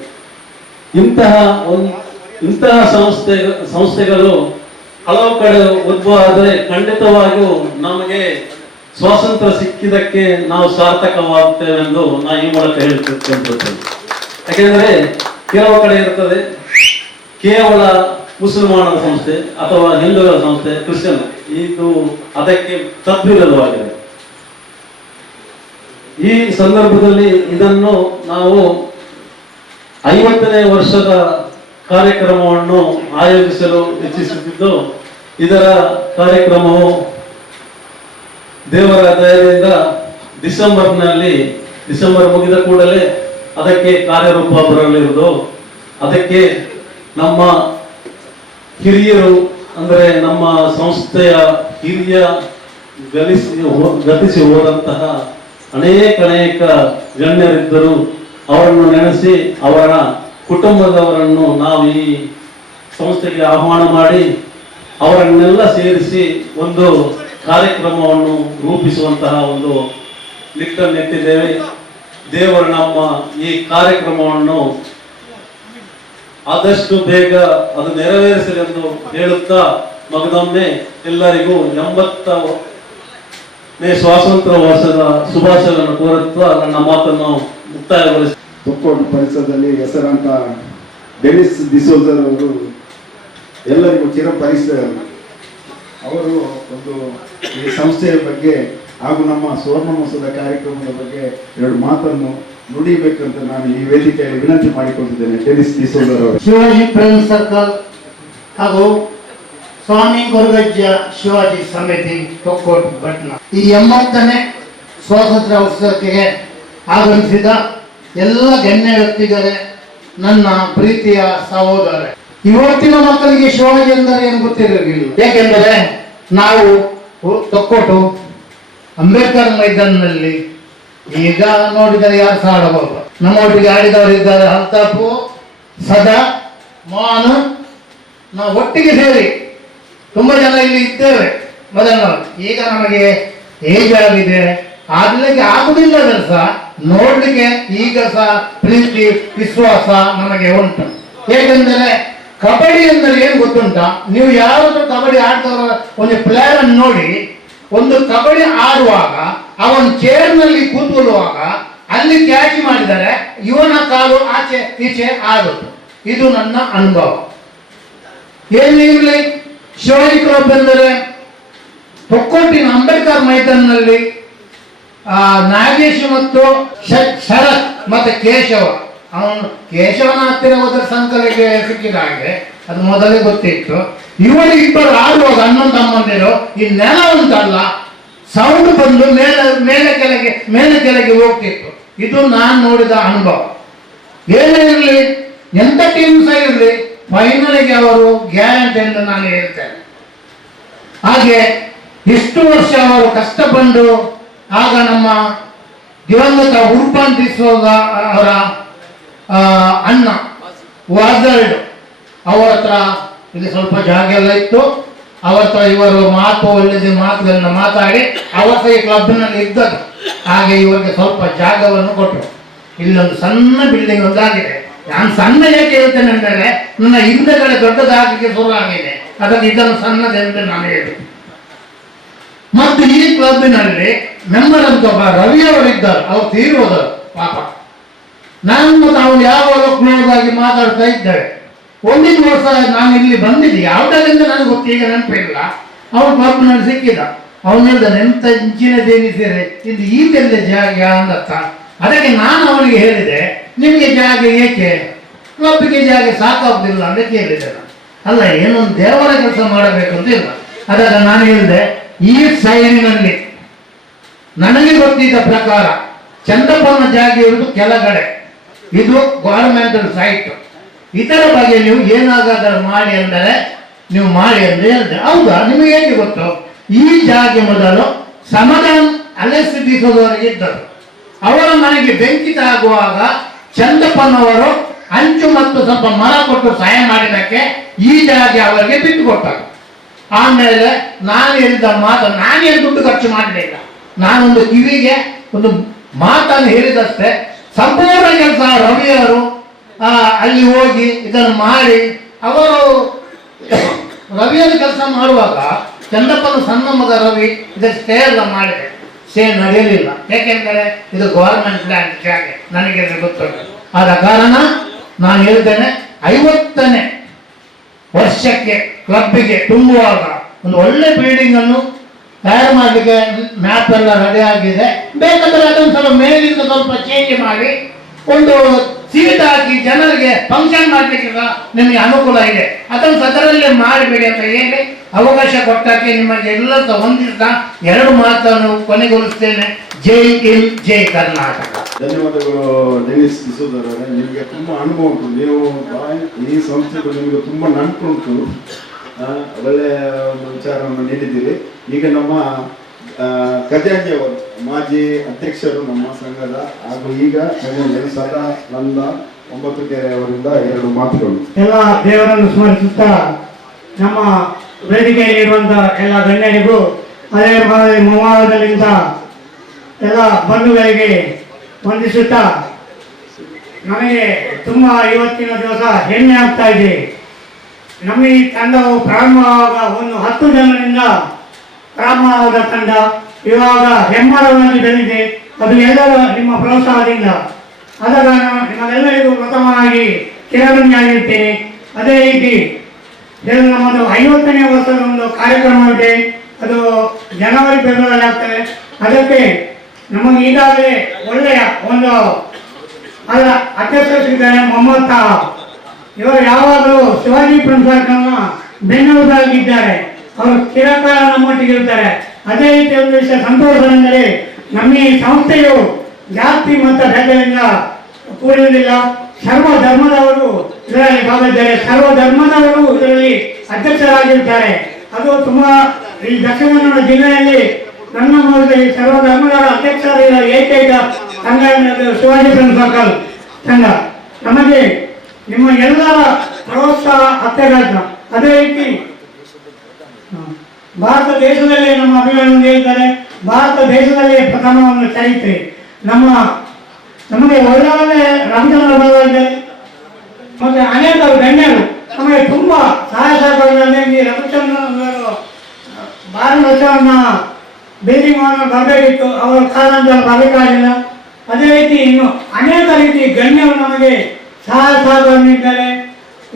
ಇಂತಹ ಸಂಸ್ಥೆಗಳು ಹಲವು ಕಡೆ ಉದ್ಭವ ಆದರೆ ಖಂಡಿತವಾಗಿಯೂ ನಮಗೆ ಸ್ವಾತಂತ್ರ್ಯ ಸಿಕ್ಕಿದ್ದಕ್ಕೆ ನಾವು ಸಾರ್ಥಕವಾಗುತ್ತೇವೆ ಎಂದು ನಾನು ಈ ಮೂಲಕ ಹೇಳ್ತಿದ್ದೇನೆ. ಯಾಕೆಂದರೆ ಕೆಲವು ಕಡೆ ಇರ್ತದೆ ಕೇವಲ ಮುಸಲ್ಮಾನರ ಸಂಸ್ಥೆ ಅಥವಾ ಹಿಂದೂಗಳ ಸಂಸ್ಥೆ, ಕ್ರಿಶ್ಚಿಯನ್, ಇದು ಅದಕ್ಕೆ ತದ್ವಿರುದ್ಧವಾಗಿದೆ. ಈ ಸಂದರ್ಭದಲ್ಲಿ ಇದನ್ನು ನಾವು 50ನೇ ವರ್ಷದ ಕಾರ್ಯಕ್ರಮವನ್ನು ಆಯೋಜಿಸಲು ಇಚ್ಛಿಸುತ್ತಿದ್ದು, ಇದರ ಕಾರ್ಯಕ್ರಮವು ದೇವರ ದಯದಿಂದ ಡಿಸೆಂಬರ್ ಮುಗಿದ ಕೂಡಲೇ ಅದಕ್ಕೆ ಕಾರ್ಯರೂಪ ಬರಲಿರುವುದು. ಅದಕ್ಕೆ ನಮ್ಮ ಹಿರಿಯರು ಅಂದರೆ ನಮ್ಮ ಸಂಸ್ಥೆಯ ಹಿರಿಯ ಗತಿಸಿ ಹೋದಂತಹ ಅನೇಕ ಗಣ್ಯರಿದ್ದರು. ಅವರನ್ನು ನೆನೆಸಿ ಅವರ ಕುಟುಂಬದವರನ್ನು ನಾವು ಈ ಸಂಸ್ಥೆಗೆ ಆಹ್ವಾನ ಮಾಡಿ ಅವರನ್ನೆಲ್ಲ ಸೇರಿಸಿ ಒಂದು ಕಾರ್ಯಕ್ರಮವನ್ನು ರೂಪಿಸುವಂತಹ ಒಂದು ನಿಟ್ಟಿದ್ದೇವೆ. ದೇವರು ನಮ್ಮ ಈ ಕಾರ್ಯಕ್ರಮವನ್ನು ಆದಷ್ಟು ಬೇಗ ಅದು ನೆರವೇರಿಸಲೆಂದು ಹೇಳುತ್ತಾ ಮಗದೊಮ್ಮೆ ಎಲ್ಲರಿಗೂ 80ನೇ ಸ್ವಾತಂತ್ರ್ಯ ವರ್ಷದ ಶುಭಾಶಯಗಳನ್ನು ಕೋರುತ್ತಾ ನನ್ನ ಮಾತನ್ನು ಮುಕ್ತಾಯಗೊಳಿಸಿ. ತೊಕ್ಕೋಟು ಪರಿಸರದಲ್ಲಿ ಹೆಸರಾಂತ ಡೆನಿಸ್ ಡಿಸೋಜರ್ ಅವರು ಎಲ್ಲರಿಗೂ ಚಿರಪರಿಚಿತರು. ಅವರು ಒಂದು ಈ ಸಂಸ್ಥೆಯ ಬಗ್ಗೆ ಹಾಗೂ ನಮ್ಮ ಸುವರ್ಣ ಮಹೋತ್ಸವದ ಕಾರ್ಯಕ್ರಮದ ಬಗ್ಗೆ 2 ಮಾತನ್ನು ನುಡಿಬೇಕಂತ ನಾನು ಈ ವೇದಿಕೆಯಲ್ಲಿ ವಿನಂತಿ ಮಾಡಿಕೊಂಡಿದ್ದೇನೆ. ಡೆನಿಸ್ ಡಿಸೋಜರ್ ಅವರು. ಶಿವಾಜಿ ಫ್ರೆಂಡ್ ಸರ್ಕಲ್ ಹಾಗೂ ಸ್ವಾಮಿ ಗೊರಗಜ್ಜ ಶಿವಾಜಿ ಸಮಿತಿ ತೊಕ್ಕೋಟು ಪಟ್ಟಣ ಈ 80ನೇ ಸ್ವಾತಂತ್ರ್ಯ ಉತ್ಸವಕ್ಕೆ ಆಗಮಿಸಿದ ಎಲ್ಲ ಗಣ್ಯ ವ್ಯಕ್ತಿಗಳೇ, ನನ್ನ ಪ್ರೀತಿಯ ಸಹೋದರ, ಇವತ್ತಿನ ಮಕ್ಕಳಿಗೆ ಶಿವಾಜಿ ಎಂದರೆ ಏನು ಗೊತ್ತಿರಲಿಲ್ಲ. ಏಕೆಂದರೆ ನಾವು ತೊಕ್ಕೋಟು ಅಂಬೇಡ್ಕರ್ ಮೈದಾನದಲ್ಲಿ ಈಗ ನೋಡಿದರೆ ಯಾರು ಸಹ ಆಡಬಹುದು. ನಮ್ಮೊಟ್ಟಿಗೆ ಆಡಿದವರಿದ್ದಾರೆ ಅಲ್ತಾಫು, ಸದಾ, ಮೋಹನ್, ನಾವು ಒಟ್ಟಿಗೆ ಸೇರಿ ತುಂಬಾ ಜನ ಇಲ್ಲಿ ಇದ್ದೇವೆ ಮೊದಲು. ಈಗ ನಮಗೆ ಏಜ್ ಆಗಿದೆ, ಆಡ್ಲಿಕ್ಕೆ ಆಗುದಿಲ್ಲ ಸಹ, ನೋಡ್ಲಿಕ್ಕೆ ಈಗ ಸಹ ಪ್ರೀತಿ ವಿಶ್ವಾಸ ನಮಗೆ ಉಂಟು. ಏಕೆಂದರೆ ಕಬಡ್ಡಿ ಎಂದರೆ ಏನು ಗೊತ್ತುಂಟಾ? ನೀವು ಯಾರಾದ್ರೂ ಕಬಡ್ಡಿ ಆಡ್ದವರ ಒಂದು ಪ್ಲೇಯರ್ ಅನ್ನು ನೋಡಿ, ಒಂದು ಕಬಡ್ಡಿ ಆಡುವಾಗ ಅವನ ಚೇರ್ನಲ್ಲಿ ಕೂತ್ಕೊಳ್ಳುವಾಗ ಅಲ್ಲಿ ಕ್ಯಾಚ್ ಮಾಡಿದರೆ ಇವನ ಕಾಲು ಆಚೆ ಈಚೆ ಆಗುತ್ತೆ. ಇದು ನನ್ನ ಅನುಭವ. ಏನಿರಲಿ, ಶಿವಾಜಿ ಕ್ಲಬ್ ಎಂದರೆ ತೊಕ್ಕೊಟ್ಟಿನ ಅಂಬೇಡ್ಕರ್ ಮೈದಾನಲ್ಲಿ ನಾಗೇಶ್ ಮತ್ತು ಶರತ್ ಮತ್ತೆ ಕೇಶವ, ಅವನು ಕೇಶವನ ಹತ್ತಿರ ಹೋದ ಸಂಕಲಿಗೆ ಸಿಕ್ಕಿದ ಹಾಗೆ ಅದು ಮೊದಲೇ ಗೊತ್ತಿತ್ತು. ಇವರು ಇಬ್ಬರು ಆಡುವಾಗ ಅಣ್ಣ ತಮ್ಮಂದಿರು ಈ ನೆಲ ಉಂಟಲ್ಲ ಸೌಂಡ್ ಬಂದು ಮೇಲೆ ಕೆಳಗೆ ಹೋಗ್ತಿತ್ತು. ಇದು ನಾನು ನೋಡಿದ ಅನುಭವ. ಏನೇ ಇರಲಿ, ಎಂತ ಟೀಮ್ ಸಹ ಇರಲಿ, ಫೈನಲ್ಗೆ ಅವರು ಗ್ಯಾರಂಟಿ ಎಂದು ನಾನು ಹೇಳ್ತೇನೆ. ಹಾಗೆ ಇಷ್ಟು ವರ್ಷ ಅವರು ಕಷ್ಟಪಟ್ಟು ಆಗ ನಮ್ಮ ದಿವಂಗತ ಉರ್ಬನ್ ಡಿಸೋಜ ಅವರ ಅಣ್ಣ ವಾಜಲ್ಡ್ ಅವರ ಹತ್ರ ಇಲ್ಲಿ ಸ್ವಲ್ಪ ಜಾಗ ಎಲ್ಲ ಇತ್ತು. ಅವತ್ತ ಇವರು ಒಳ್ಳೆದ ಮಾತುಗಳನ್ನ ಮಾತಾಡಿ ಅವತ್ತ ಈ ಕ್ಲಬ್ನಲ್ಲಿ ಇದ್ದದ್ದು. ಹಾಗೆ ಇವರಿಗೆ ಸ್ವಲ್ಪ ಜಾಗವನ್ನು ಕೊಟ್ಟರು. ಇಲ್ಲೊಂದು ಸಣ್ಣ ಬಿಲ್ಡಿಂಗ್ ಒಂದಾಗಿದೆ. ನಾನು ಸಣ್ಣ ಯಾಕೆ ಹೇಳ್ತೇನೆ ಅಂದರೆ ನನ್ನ ಹಿಂದೆಗಡೆ ದೊಡ್ಡದಾಗಲಿಕ್ಕೆ ಶುರು ಆಗಿದೆ. ಅದಕ್ಕೆ ಇದನ್ನು ಸಣ್ಣದೆಂದು ನಾನು ಹೇಳಿದೆ. ಮತ್ತು ಈ ಕ್ಲಬ್ಬಿನಲ್ಲಿ ಮೆಂಬರ್ ಅಂತ ಒಬ್ಬ ರವಿ ಅವರಿದ್ದರು. ಅವ್ರು ತೀರಿ ಹೋದರು ಪಾಪ. ನಾನು ನಾವು ಯಾವಾಗ ಕ್ಲೋಸ್ ಆಗಿ ಮಾತಾಡ್ತಾ ಇದ್ದೇವೆ. ಒಂದಿನ ವರ್ಷ ನಾನು ಇಲ್ಲಿ ಬಂದಿದ್ದೆ, ಯಾವುದರಿಂದ ನನಗೆ ಗೊತ್ತೀಗ ನೆನಪಿಲ್ಲ. ಅವನು ಕ್ಲಬ್ನಲ್ಲಿ ಸಿಕ್ಕಿದ. ಅವನು ಹೇಳ್ದ, ಎಂತ ಇಂಚಿನದೇನಿಸಿರೆ ಇದು ಈಗೆಲ್ಲ ಜಾಗ ಅಂದತ್ತ. ಅದಕ್ಕೆ ನಾನು ಅವನಿಗೆ ಹೇಳಿದೆ, ನಿಮಗೆ ಜಾಗ ಏಕೆ, ಕ್ಲಬ್ಗೆ ಜಾಗ ಸಾಕಾಗುದಿಲ್ಲ ಅಂತ ಕೇಳಿದೆ. ಅಲ್ಲ, ಏನೊಂದು ದೇವರ ಕೆಲಸ ಮಾಡಬೇಕು ಅಂತ ಇಲ್ಲ. ಅದಕ್ಕೆ ನಾನು ಹೇಳಿದೆ, ಈ ಸೈಡಿನಲ್ಲಿ ನನಗೆ ಗೊತ್ತಿದ್ದ ಪ್ರಕಾರ ಚಂದಪ್ಪನ ಜಾಗ ಇರುವುದು ಕೆಳಗಡೆ, ಇದು ಗವರ್ಮೆಂಟಲ್ ಸೈಟ್. ಇದರ ಬಗ್ಗೆ ನೀವು ಏನಾಗಾದರೂ ಮಾಡಿ ಅಂದರೆ ನೀವು ಮಾಡಿ ಅಂತ ಹೇಳಿದೆ. ಹೌದಾ, ನಿಮಗೆ ಹೇಗೆ ಗೊತ್ತು? ಈ ಜಾಗ ಮೊದಲು ಸಮಾಧಾನ ಅಲೆಸಿದ್ದವರಿಗೆ ಇದ್ದರು. ಅವರ ಮನೆಗೆ ಬೆಂಕಿ ತಾಗುವಾಗ ಚಂದಪ್ಪನವರು ಅಂಚು ಮತ್ತು ಸ್ವಲ್ಪ ಮರ ಕೊಟ್ಟು ಸಹಾಯ ಮಾಡಿದಕ್ಕೆ ಈ ಜಾಗ ಅವರಿಗೆ ಬಿಟ್ಟು ಕೊಟ್ಟರು. ಆಮೇಲೆ ನಾನು ಹೇಳಿದ ಮಾತು, ನಾನೇನು ದುಡ್ಡು ಖರ್ಚು ಮಾಡಲಿಲ್ಲ. ನಾನೊಂದು ಕಿವಿಗೆ ಒಂದು ಮಾತನ್ನು ಹೇಳಿದಷ್ಟೇ. ಸಂಪೂರ್ಣ ಕೆಲಸ ರವಿಯವರು ಅಲ್ಲಿ ಹೋಗಿ ಇದನ್ನು ಮಾಡಿ, ಅವರು ರವಿಯನ್ನು ಕೆಲಸ ಮಾಡುವಾಗ ಚಂದಪ್ಪನ ಸಣ್ಣ ಮಗ ರವಿ ಇದಷ್ಟೇ ಎಲ್ಲ ಮಾಡಿದೆ. ನಡೆಯಲಿಲ್ಲ. ಏಕೆಂದರೆ ಇದು ಗವರ್ಮೆಂಟ್ ಲ್ಯಾಂಡ್ ಜಾಗ, ನನಗೆ ಗೊತ್ತುಂಟು. ಆದ ಕಾರಣ ನಾನು ಹೇಳ್ತೇನೆ, 50ನೇ ವರ್ಷಕ್ಕೆ ಕ್ಲಬ್ಬಿಗೆ ತುಂಬುವಾಗ ಒಂದು ಒಳ್ಳೆ ಬಿಲ್ಡಿಂಗ್ ಅನ್ನು ತಯಾರು ಮಾಡಲಿಕ್ಕೆ ಮ್ಯಾಪ್ ಎಲ್ಲ ರೆಡಿ ಆಗಿದೆ. ಬೇಕಾದರೆ ಅದನ್ನು ಸ್ವಲ್ಪ ಮೇಲಿಂದ ಸ್ವಲ್ಪ ಚೇಂಜ್ ಮಾಡಿ ಒಂದು ಸೀಟ್ ಹಾಕಿ ಜನರಿಗೆ ಫಂಕ್ಷನ್ ಮಾಡಲಿಕ್ಕೆ ನಿಮಗೆ ಅನುಕೂಲ ಇದೆ. ಅದನ್ನು ಸದರಲ್ಲೇ ಮಾಡಬೇಡಿ ಅಂತ ಹೇಳಿ ಅವಕಾಶ ಕೊಟ್ಟಕ್ಕೆ ನಿಮಗೆ ಎಲ್ಲ ಹೊಂದಿಸ್ತಾ 2 ಮಾತನ್ನು ಕೊನೆಗೊಳಿಸ್ತೇನೆ. ಜೈ ಹಿಂದ್, ಜೈ ಕರ್ನಾಟಕ. ಧನ್ಯವಾದಗಳು ಡೆನಿಸ್ ಡಿಸೋಜರ್ ಅವರೇ. ನಿಮಗೆ ತುಂಬಾ ಅನುಭವ ಉಂಟು. ನೀವು ಈ ಸಂಸ್ಥೆಗೂ ನಿಮಗೆ ತುಂಬಾ ನಂಟುಂಟು. ಒಳ್ಳೆಯ ವಿಚಾರವನ್ನು ನೀಡಿದ್ದೀರಿ. ಈಗ ನಮ್ಮ ಖಜಾಂಚಿ ಅವರು, ಮಾಜಿ ಅಧ್ಯಕ್ಷರು ನಮ್ಮ ಸಂಘದ, ಹಾಗೂ ಈಗ ಸದಾನಂದ 9 ಕೆರೆ ಅವರಿಂದ 2 ಮಾತುಗಳು. ಎಲ್ಲ ದೇವರನ್ನು ಸ್ಮರಿಸುತ್ತಾ ನಮ್ಮ ವೇದಿಕೆಯಲ್ಲಿ ಇರುವಂತಹ ಎಲ್ಲ ಗಣ್ಯರಿಗೂ ಅದೇ ಮುಂಭಾಗದಲ್ಲಿಂದ ಎಲ್ಲ ಬಂಧುಗಳಿಗೆ ವಂದಿಸುತ್ತಾ, ನಮಗೆ ತುಂಬ ಇವತ್ತಿನ ದಿವಸ ಹೆಮ್ಮೆ ಆಗ್ತಾ ಇದೆ. ನಮ್ಮ ಈ ತಂಡವು ಪ್ರಾರಂಭವಾಗ ಒಂದು 10 ಜನರಿಂದ ಪ್ರಾರಂಭವಾದ ತಂಡ ಇವಾಗ ಹೆಮ್ಮರವಾಗಿ ಬೆಳೆದಿದೆ. ಅದು ಎಲ್ಲರೂ ನಿಮ್ಮ ಪ್ರೋತ್ಸಾಹದಿಂದ. ಆದ ಕಾರಣ ನಿಮ್ಮೆಲ್ಲರಿಗೂ ಪ್ರಥಮವಾಗಿ ಚಿರಋಣಿಯಾಗಿರುತ್ತೇನೆ. ಅದೇ ರೀತಿ ನಮ್ಮದು 50ನೇ ವರ್ಷದ ಒಂದು ಕಾರ್ಯಕ್ರಮ ಇದೆ. ಅದು ಜನವರಿ ಫೆಬ್ರವರಿ ಆಗ್ತದೆ. ಅದಕ್ಕೆ ನಮಗೆ ಈಗಾಗಲೇ ಒಳ್ಳೆಯ ಒಂದು ಅದರ ಅಧ್ಯಕ್ಷರಿದ್ದಾರೆ ಮೊಹಮ್ಮದ್ ತಾಹ. ಇವರು ಯಾವಾಗಲೂ ಶಿವಾಜಿ ಪ್ರಿನ್ಸರ್ಕಲ್ನ ಬೆನ್ನೆಲುಬಾಗಿದ್ದಾರೆ. ಅವರು ಚಿರಕಾಲ ನಮ್ಮೊಟ್ಟಿಗೆ ಇರ್ತಾರೆ. ಅದೇ ರೀತಿ ಒಂದು ವಿಷಯ ಸಂತೋಷವೆಂದರೆ, ನಮ್ಮ ಈ ಸಂಸ್ಥೆಯು ಜಾತಿ ಮತ್ತು ಭೇದದಿಂದ ಕೂಡುವುದಿಲ್ಲ. ಸರ್ವ ಧರ್ಮದವರು ಇದರಲ್ಲಿ ಭಾಗವಹಿಸಿದ್ದಾರೆ. ಸರ್ವ ಧರ್ಮದವರು ಇದರಲ್ಲಿ ಅಧ್ಯಕ್ಷರಾಗಿರ್ತಾರೆ. ಅದು ತುಂಬಾ ಈ ದಕ್ಷಿಣ ಕನ್ನಡ ಜಿಲ್ಲೆಯಲ್ಲಿ ನನ್ನ ಮೂಲದಲ್ಲಿ ಸರ್ವ ಧರ್ಮದವರ ಅಧ್ಯಕ್ಷರಾಗಿರುವ ಏಕೈಕ ಸಂಘ ಎನ್ನುವುದು ಶಿವಾಜಿ ಪ್ರಿನ್ಸರ್ಕಲ್ ಸಂಘ. ನಮಗೆ ನಿಮ್ಮ ಎಲ್ಲರ ಪ್ರೋತ್ಸಾಹ ಅತ್ಯಗತ್ಯ. ಅದೇ ರೀತಿ ಭಾರತ ದೇಶದಲ್ಲಿ ನಮ್ಮ ಅಭಿಮಾನ ಹೇಳ್ತಾರೆ, ಭಾರತ ದೇಶದಲ್ಲಿ ಪ್ರಥಮ ಒಂದು ಚರಿತ್ರೆ ನಮಗೆ ಒಳ್ಳೆ ರಂಜಾನ್ ಬರುತ್ತದೆ. ಮತ್ತೆ ಅನೇಕ ಗಣ್ಯರು ನಮಗೆ ತುಂಬಾ ಸಹಾಯ ಸಹಕಾರದಲ್ಲಿ ಈ ರವಿಚಂದ್ರನ್ ಭಾರಿ ವರ್ಷವನ್ನ ಬಿಲ್ಡಿಂಗ್ ಬರಬೇಕಿತ್ತು. ಅವರ ಕಾರಣ ಬರಬೇಕಾಗಿಲ್ಲ. ಅದೇ ರೀತಿ ಇನ್ನು ಅನೇಕ ರೀತಿ ಗಣ್ಯರು ನಮಗೆ ಸಹಾಯ ಸಹಕಾರ ನೀಡಿದ್ದಾರೆ.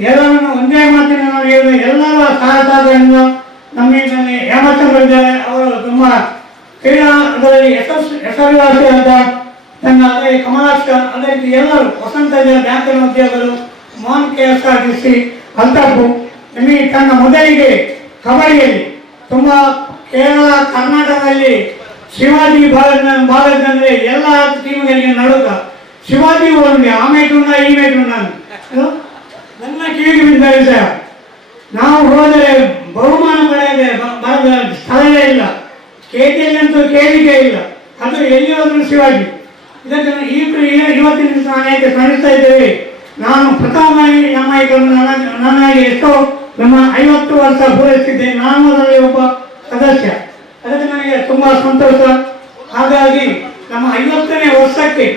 ಎಲ್ಲರನ್ನು ಒಂದೇ ಮಾತಿನ ನಾವು ಹೇಳಿದ್ರೆ ಎಲ್ಲರ ಸಹಾಯ ಸಹಕಾರದಿಂದ ನಮ್ಮಿಂದ ಹೇಮಚಂದ್ರಿದ್ದಾರೆ. ಅವರು ತುಂಬ ಕ್ರೀಡಾದಲ್ಲಿ ಹೆಸರುವಾಸಿಯಾದ ತನ್ನ ಅದೇ ಕಮಲಾಕ್ಷ, ಅದೇ ರೀತಿ ಎಲ್ಲರೂ ವಸಂತ ಬ್ಯಾಂಕಿನ ಉದ್ಯೋಗಗಳು, ಮೋಹನ್ KSRTC, ಅಲ್ತಾಫು ನಿಮಗೆ ತನ್ನ ಮೊದಲಿಗೆ ಕಬಡ್ಡಿಯಲ್ಲಿ ತುಂಬ ಕೇರಳ ಕರ್ನಾಟಕದಲ್ಲಿ ಶಿವಾಜಿ ಭಾಗದಂದ್ರೆ ಎಲ್ಲ ಟೀಮ್ಗಳಿಗೆ ನಡುಕ ಶಿವಾಜಿ ಹೋಗಿ ಆ ಮೇಟ್ ಉಂಡ ಈ ಮೇಟ್ ಉಂಡ ನನ್ನ ಕಿವಿಗೆ ಬಿದ್ದರೆ ಸರ್ ನಾವು ಹೋದರೆ ಬಹುಮಾನ ಪಡೆಯದೆ ಬರದ ಸ್ಥಳವೇ ಇಲ್ಲ. KTL ಅಂತೂ ಕೇಳಿಕೆ ಇಲ್ಲ. ಅದು ಎಲ್ಲಿ ಹೋದ್ರು ಶಿವಾಜಿ. ಇದಕ್ಕೆ ಇವತ್ತಿನ ದಿವಸ ಅನೇಕ ಸ್ಮರಿಸ್ತಾ ಇದ್ದೇವೆ. ನಾನು ಪ್ರಥಮ ನಮ್ಮ ನನಗೆ ಎಷ್ಟೋ ನಮ್ಮ 50 ವರ್ಷ ಪೂರೈಸಿದ್ದೆ. ನಾನು ಅದರಲ್ಲಿ ಒಬ್ಬ ಸದಸ್ಯ. ಅದಕ್ಕೆ ನನಗೆ ತುಂಬ ಸಂತೋಷ. ಹಾಗಾಗಿ ನಮ್ಮ 50ನೇ ವರ್ಷಕ್ಕೆ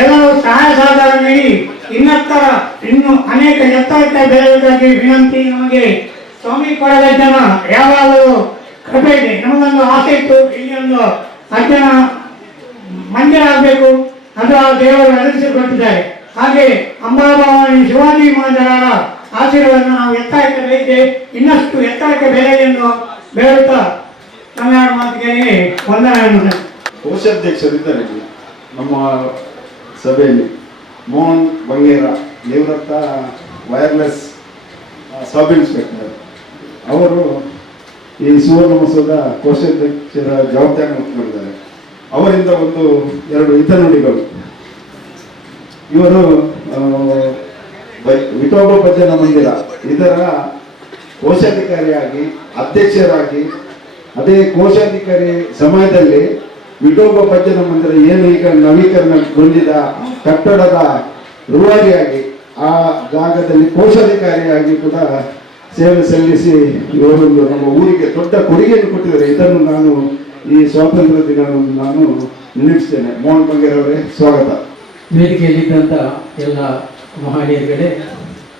ಎಲ್ಲರೂ ಸಹಾಯ ಸಹಕಾರ ನೀಡಿ ಇನ್ನು ಅನೇಕ ಎತ್ತರಕ್ಕೆ ಬೆಳೆಯುವುದಾಗಿ ವಿನಂತಿ. ನಮಗೆ ಸ್ವಾಮಿ ಕೊಡದ ಜನ ಯಾವಾಗಲೂ ಕೃಪೆ ಇದೆ. ನಮಗೊಂದು ಆಸೆ ಇತ್ತು, ಇಲ್ಲಿ ಒಂದು ಅಜ್ಜನ ಮಂದಿರ ಆಗಬೇಕು, ಅದು ಆ ದೇವರು ನಡೆಸಿಕೊಟ್ಟಿದ್ದಾರೆ. ಹಾಗೆ ಅಂಬಾಭವಾನಿ ಶಿವಾಜಿ ಮಹಾರಾಜರ ಆಶೀರ್ವಾದ ನಾವು ಎತ್ತರಕ್ಕೆ ಬೆಳೆದಿದೆ. ಇನ್ನಷ್ಟು ಎತ್ತರಕ್ಕೆ ಬೆಳೆಯಲಿ ಎಂದು ಬೇಡುತ್ತಾ ನನ್ನ ಮಾತಿಗೆ ವಂದನೆಯನ್ನು. ಕೋಶಾಧ್ಯಕ್ಷರಿದ್ದಾರೆ ನಮ್ಮ ಸಭೆಯಲ್ಲಿ. ಮೋಹನ್ ಬಂಗೇರ, ನಿವೃತ್ತ ವೈರ್ಲೆಸ್ ಸಬ್ ಇನ್ಸ್ಪೆಕ್ಟರ್, ಅವರು ಈ ಸುವರ್ಣ ಮಹೋತ್ಸವದ ಕೋಶಾಧ್ಯಕ್ಷರ ಜವಾಬ್ದಾರಿ ಹೊತ್ತುಕೊಂಡಿದ್ದಾರೆ. ಅವರಿಂದ ಒಂದು 2 ಹಿತನುಡಿಗಳು. ಇವರು ವಿಠೋಬ ಭಜನ ಮಂದಿರ ಇದರ ಕೋಶಾಧಿಕಾರಿಯಾಗಿ, ಅಧ್ಯಕ್ಷರಾಗಿ, ಅದೇ ಕೋಶಾಧಿಕಾರಿ ಸಮಯದಲ್ಲಿ ವಿಠೋಬ ಭಜನ ಮಂದಿರ ಏನು ಈಗ ನವೀಕರಣಗೊಂಡಿದ ಕಟ್ಟಡದ ರೂವಾರಿಯಾಗಿ ಆ ಜಾಗದಲ್ಲಿ ಕೋಶಾಧಿಕಾರಿಯಾಗಿ ಕೂಡ ಸೇವೆ ಸಲ್ಲಿಸಿ ಇವರೊಂದು ನಮ್ಮ ಊರಿಗೆ ದೊಡ್ಡ ಕೊಡುಗೆಯನ್ನು ಕೊಟ್ಟಿದ್ದಾರೆ. ಇದನ್ನು ನಾನು ಈ ಸ್ವಾತಂತ್ರ್ಯ ದಿನವನ್ನು ನಾನು ನೆನಪಿಸ್ತೇನೆ. ಮೋಹನ್ ಬಂಗೇರ್ ಅವರೇ, ಸ್ವಾಗತ. ವೇದಿಕೆಯಲ್ಲಿದ್ದಂಥ ಎಲ್ಲ ಮಹನೀಯರುಗಳೇ,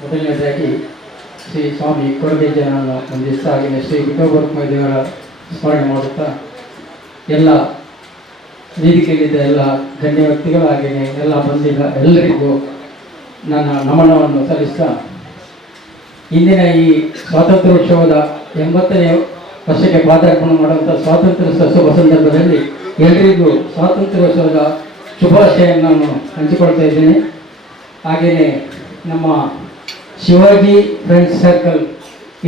ಮೊದಲನೇದಾಗಿ ಶ್ರೀ ಸ್ವಾಮಿ ಕೊಡಗೇಜನನ್ನು ವಂದಿಸ್ತಾ, ಹಾಗೆಯೇ ಶ್ರೀ ವಿಠೋಬ ದೇವರ ಸ್ಮರಣೆ ಮಾಡುತ್ತಾ ಎಲ್ಲ ವೇದಿಕೆಯಲ್ಲಿದ್ದ ಎಲ್ಲ ಗಣ್ಯ ವ್ಯಕ್ತಿಗಳು ಹಾಗೆಯೇ ಎಲ್ಲ ಬಂದಿದ್ದ ಎಲ್ಲರಿಗೂ ನನ್ನ ನಮನವನ್ನು ಸಲ್ಲಿಸ್ತಾ, ಇಂದಿನ ಈ ಸ್ವಾತಂತ್ರ್ಯೋತ್ಸವದ 80ನೇ ವರ್ಷಕ್ಕೆ ಪಾದಾರ್ಪಣೆ ಮಾಡುವಂಥ ಸ್ವಾತಂತ್ರ್ಯ ಶುಭ ಸಂದರ್ಭದಲ್ಲಿ ಎಲ್ಲರಿಗೂ ಸ್ವಾತಂತ್ರ್ಯೋತ್ಸವದ ಶುಭಾಶಯನ್ನು ನಾನು ಹಂಚಿಕೊಳ್ತಾ ಇದ್ದೇನೆ. ಹಾಗೆಯೇ ನಮ್ಮ ಶಿವಾಜಿ ಫ್ರೆಂಡ್ಸ್ ಸರ್ಕಲ್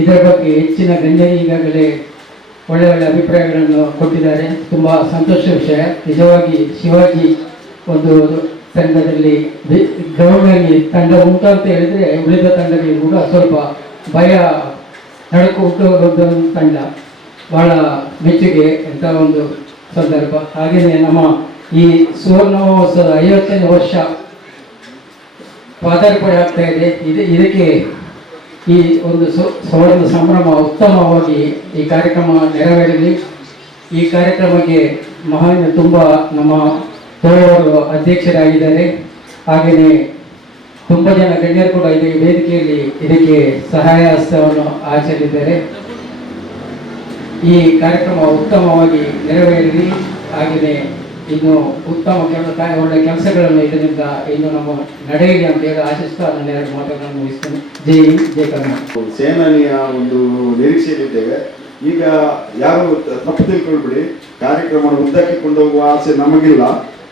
ಇದರ ಬಗ್ಗೆ ಹೆಚ್ಚಿನ ಗಣ್ಯರು ಈಗಾಗಲೇ ಒಳ್ಳೆ ಅಭಿಪ್ರಾಯಗಳನ್ನು ಕೊಟ್ಟಿದ್ದಾರೆ. ತುಂಬ ಸಂತೋಷ ವಿಷಯ. ನಿಜವಾಗಿ ಶಿವಾಜಿ ಒಂದು ತಂಡದಲ್ಲಿ ಗ್ರೌಂಡ್ನಲ್ಲಿ ತಂಡ ಉಂಟು ಅಂತ ಹೇಳಿದರೆ ಉಳಿದ ತಂಡಗಳಿಗೆ ಕೂಡ ಸ್ವಲ್ಪ ಭಯ ನಡುಕು ಹುಟ್ಟುವ ತಂಡ. ಬಹಳ ಮೆಚ್ಚುಗೆ ಅಂತ ಒಂದು ಸಂದರ್ಭ. ಹಾಗೆಯೇ ನಮ್ಮ ಈ ಸುವರ್ಣ ಮಹೋತ್ಸವದ 50ನೇ ವರ್ಷ ಪಾದಾರ್ಪಣೆ ಆಗ್ತಾ ಇದೆ. ಇದಕ್ಕೆ ಈ ಒಂದು ಸುವರ್ಣ ಸಂಭ್ರಮ ಉತ್ತಮವಾಗಿ ಈ ಕಾರ್ಯಕ್ರಮ ನೆರವೇರಲಿ. ಈ ಕಾರ್ಯಕ್ರಮಕ್ಕೆ ಮಹಾನ್ ತುಂಬ ನಮ್ಮ ತೋಳವರು ಅಧ್ಯಕ್ಷರಾಗಿದ್ದಾರೆ. ಹಾಗೆಯೇ ತುಂಬ ಜನ ಗಣ್ಯರು ಕೂಡ ಇದೆ ವೇದಿಕೆಯಲ್ಲಿ ಇದಕ್ಕೆ ಸಹಾಯ ಹಸ್ತವನ್ನು ಆಚರಿಸಿದ್ದಾರೆ. ಈ ಕಾರ್ಯಕ್ರಮ ಉತ್ತಮವಾಗಿ ನೆರವೇರಲಿ. ಹಾಗೆಯೇ ಇನ್ನು ಉತ್ತಮ ಒಳ್ಳೆ ಕೆಲಸಗಳನ್ನು ಇದರಿಂದ ಇನ್ನು ನಮ್ಮ ನಡೆಯಲಿ ಅಂತ ಹೇಳಿ ಆಶಿಸ್ತಾ ನನ್ನ 2 ಮಾತುಗಳನ್ನು ಮುಗಿಸ್ತೇನೆ. ಜೈ ಹಿಂದ್, ಜೈ ಕರ್ನಾಟಕ. ಸೇನಾನಿಯ ಒಂದು ನಿರೀಕ್ಷೆಯಲ್ಲಿದ್ದೇವೆ. ಈಗ ಯಾರು ತಪ್ಪು ತಿಳ್ಕೊಳ್ಬಿಡಿ, ಕಾರ್ಯಕ್ರಮ ಉದ್ದಕ್ಕೆ ಕೊಂಡೋಗುವ ಆಸೆ ನಮಗಿಲ್ಲ.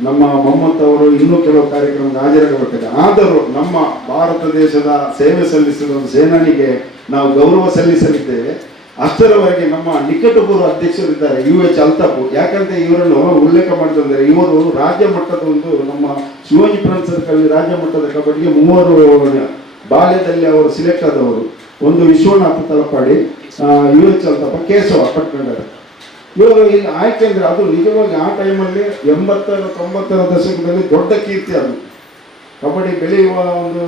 ನಮ್ಮ ಮೊಹಮ್ಮದ್ ಅವರು ಇನ್ನೂ ಕೆಲವು ಕಾರ್ಯಕ್ರಮಕ್ಕೆ ಹಾಜರಾಗಬೇಕಿದೆ. ಆದರೂ ನಮ್ಮ ಭಾರತ ದೇಶದ ಸೇವೆ ಸಲ್ಲಿಸಿದ ಸೇನಾನಿಗೆ ನಾವು ಗೌರವ ಸಲ್ಲಿಸಲಿದ್ದೇವೆ. ಅಷ್ಟರವರೆಗೆ ನಮ್ಮ ನಿಕಟಪೂರ್ವ ಅಧ್ಯಕ್ಷರಿದ್ದಾರೆ UH ಅಲ್ತಾಫು. ಯಾಕಂದ್ರೆ ಇವರನ್ನು ಉಲ್ಲೇಖ ಮಾಡಿದ್ರೆ ಇವರು ರಾಜ್ಯ ಮಟ್ಟದ ಒಂದು ನಮ್ಮ ಶಿವಾಜಿ ಫ್ರೆಂಡ್ಸ್ ಸರ್ಕಲ್ ರಾಜ್ಯ ಮಟ್ಟದ ಕಬಡ್ಡಿಗೆ 3 ಬಾಲ್ಯದಲ್ಲಿ ಅವರು ಸಿಲೆಕ್ಟ್ ಆದವರು. ಒಂದು ವಿಶ್ವನಾಥ ತಲಪಾಡಿ, UH ಅಲ್ತಾಫ, ಕೇಶವ ಪಟ್ಕಂಡರ್. ಇವರು ಇಲ್ಲಿ ಆಯ್ಕೆ ಅಂದ್ರೆ ಅದು ನಿಜವಾಗಿ ಆ ಟೈಮಲ್ಲಿ 80-90ರ ದಶಕದಲ್ಲಿ ದೊಡ್ಡ ಕೀರ್ತಿ. ಅದು ಕಬಡ್ಡಿ ಬೆಳೆಯುವ ಒಂದು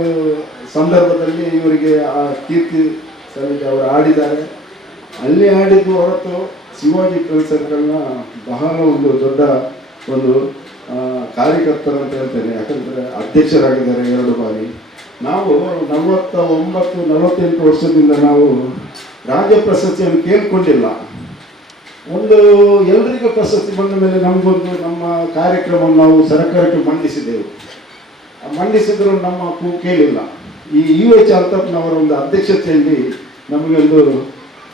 ಸಂದರ್ಭದಲ್ಲಿ ಇವರಿಗೆ ಆ ಕೀರ್ತಿ ಸಲ್ಲಿಸಿ ಅವರು ಆಡಿದ್ದಾರೆ. ಅಲ್ಲಿ ಆಡಿದ್ದು ಹೊರತು ಶಿವಾಜಿ ಫ್ರೆಂಡ್ಸ್ ಸರ್ಕಲ್ನ ಬಹಳ ಒಂದು ದೊಡ್ಡ ಒಂದು ಕಾರ್ಯಕರ್ತರು ಅಂತ ಹೇಳ್ತೇನೆ. ಯಾಕಂದರೆ ಅಧ್ಯಕ್ಷರಾಗಿದ್ದಾರೆ 2 ಬಾರಿ. ನಾವು 49-48 ವರ್ಷದಿಂದ ನಾವು ರಾಜ್ಯ ಪ್ರಶಸ್ತಿಯನ್ನು ಕೇಳ್ಕೊಂಡಿಲ್ಲ. ಒಂದು ಎಲ್ರಿಗೂ ಪ್ರಶಸ್ತಿ ಬಂದ ಮೇಲೆ ನಮಗೊಂದು ನಮ್ಮ ಕಾರ್ಯಕ್ರಮವನ್ನು ನಾವು ಸರ್ಕಾರಕ್ಕೆ ಮಂಡಿಸಿದೆವು. ಮಂಡಿಸಿದ್ರು ನಮ್ಮ ಕೇಳಿಲ್ಲ. ಈ UH ಅಲ್ತಾಫ್ನವರ ಒಂದು ಅಧ್ಯಕ್ಷತೆಯಲ್ಲಿ ನಮಗೊಂದು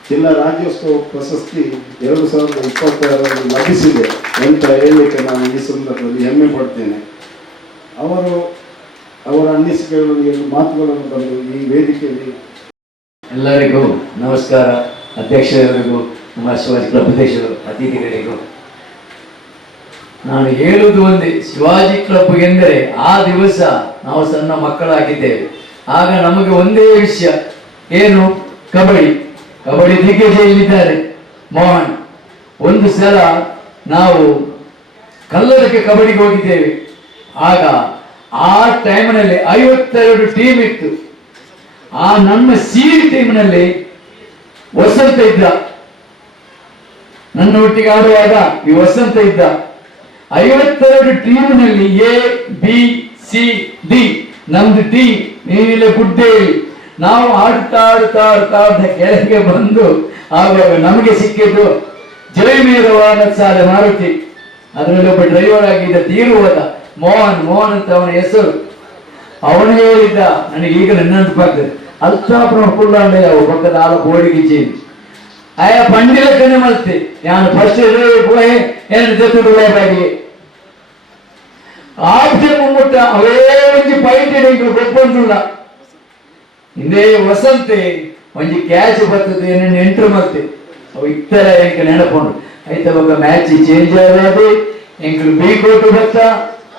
ಜಿಲ್ಲಾ ರಾಜ್ಯೋತ್ಸವ ಪ್ರಶಸ್ತಿ 2022 ಲಭಿಸಿದೆ ಅಂತ ಹೇಳಲಿಕ್ಕೆ ನಾನು ಈ ಸಂದರ್ಭದಲ್ಲಿ ಹೆಮ್ಮೆ ಪಡ್ತೇನೆ. ಅವರ ಅನಿಸಿಕೆಗಳು ಮಾತುಗಳನ್ನು ಬಂದು ಈ ವೇದಿಕೆಯಲ್ಲಿ ಎಲ್ಲರಿಗೂ ನಮಸ್ಕಾರ. ಅಧ್ಯಕ್ಷರಿಗೂ, ನಮ್ಮ ಶಿವಾಜಿ ಕ್ಲಬ್ ಅಧ್ಯಕ್ಷರು, ಅತಿಥಿಗಳಿಗೂ ನಾನು ಹೇಳುವುದು ಒಂದೇ, ಶಿವಾಜಿ ಕ್ಲಬ್ ಎಂದರೆ ಆ ದಿವಸ ನಾವು ಸಣ್ಣ ಮಕ್ಕಳಾಗಿದ್ದೇವೆ. ಆಗ ನಮಗೆ ಒಂದೇ ವಿಷಯ, ಏನು? ಕಬಡ್ಡಿ ದಿಗ್ಗಜೆಯಲ್ಲಿದ್ದಾರೆ ಮೋಹನ್. ಒಂದು ಸಲ ನಾವು ಕಲ್ಲರಕ್ಕೆ ಕಬಡ್ಡಿಗೆ ಹೋಗಿದ್ದೇವೆ. ಆಗ ಆ ಟೈಮ್ನಲ್ಲಿ 52 ಟೀಮ್ ಇತ್ತು. ಆ ನಮ್ಮ ಸೀಡ್ ಟೀಮ್ನಲ್ಲಿ ವಸಂತ ಇದ್ದ, ನನ್ನ ಒಟ್ಟಿಗೆ ಆಡುವಾಗ ಈ ವಸಂತ ಇದ್ದ. 52 ಟೀಮ್ನಲ್ಲಿ ABCD ನಮ್ದು ಟೀಮ್. ನೀನಿಲ್ಲ ಗುಡ್ಡೇಲಿ ನಾವು ಆಡ್ತಾ ಕೆಳಗೆ ಬಂದು ಆವಾಗ ನಮಗೆ ಸಿಕ್ಕಿದ್ದು ಜಯಮೇರವಾದ ಸಾಲೆ ಮಾರುತಿ. ಅದರಲ್ಲಿ ಒಬ್ಬ ಡ್ರೈವರ್ ಆಗಿದ್ದ, ತೀರು ಹೋದ, ಮೋಹನ್ ಅಂತ ಅವನ ಹೆಸರು. ಅವನು ಹೇಳಿದ್ದ, ನನಗೆ ಈಗ ನೆನಪಾಗ್ತದೆ, ಅಲ್ತಾಪುರ ಕುಳ್ಳಾಂಡೆ ಅವು ಪಕ್ಕದ ಆಲ ಬೋಡಿಗೆ ಆಯ ಬಂಡಿಲ ಕಣ್ಣೆ ಮಲ್ತೆ ನಾನು ಫಸ್ಟ್ ಪೋಯೆ ಏನು ಜೊತೆ ಆಪ್ಷನ್ ಮುಮ್ಮುಟ್ಟ ಅವೇ ಒಂಜಿ ಪೈಟ್ ಗೊಬ್ಬಂದುಲ್ಲ. ಇಂದೇ ವಸಂತೆ ಒಂಜಿ ಕ್ಯಾಚ್ ಬರ್ತದೆ ಏನನ್ನು ಎಂಟ್ರ್ ಮಾಡ್ತೆ ಅವು ಇತ್ತರ ಎಂಕ ನೆನಪುಂಡು. ಆಯ್ತ ಅವಾಗ ಮ್ಯಾಚ್ ಚೇಂಜ್ ಆದ್ರೆ ಎಂಕಲು ಬಿ ಕೋಟು ಬತ್ತ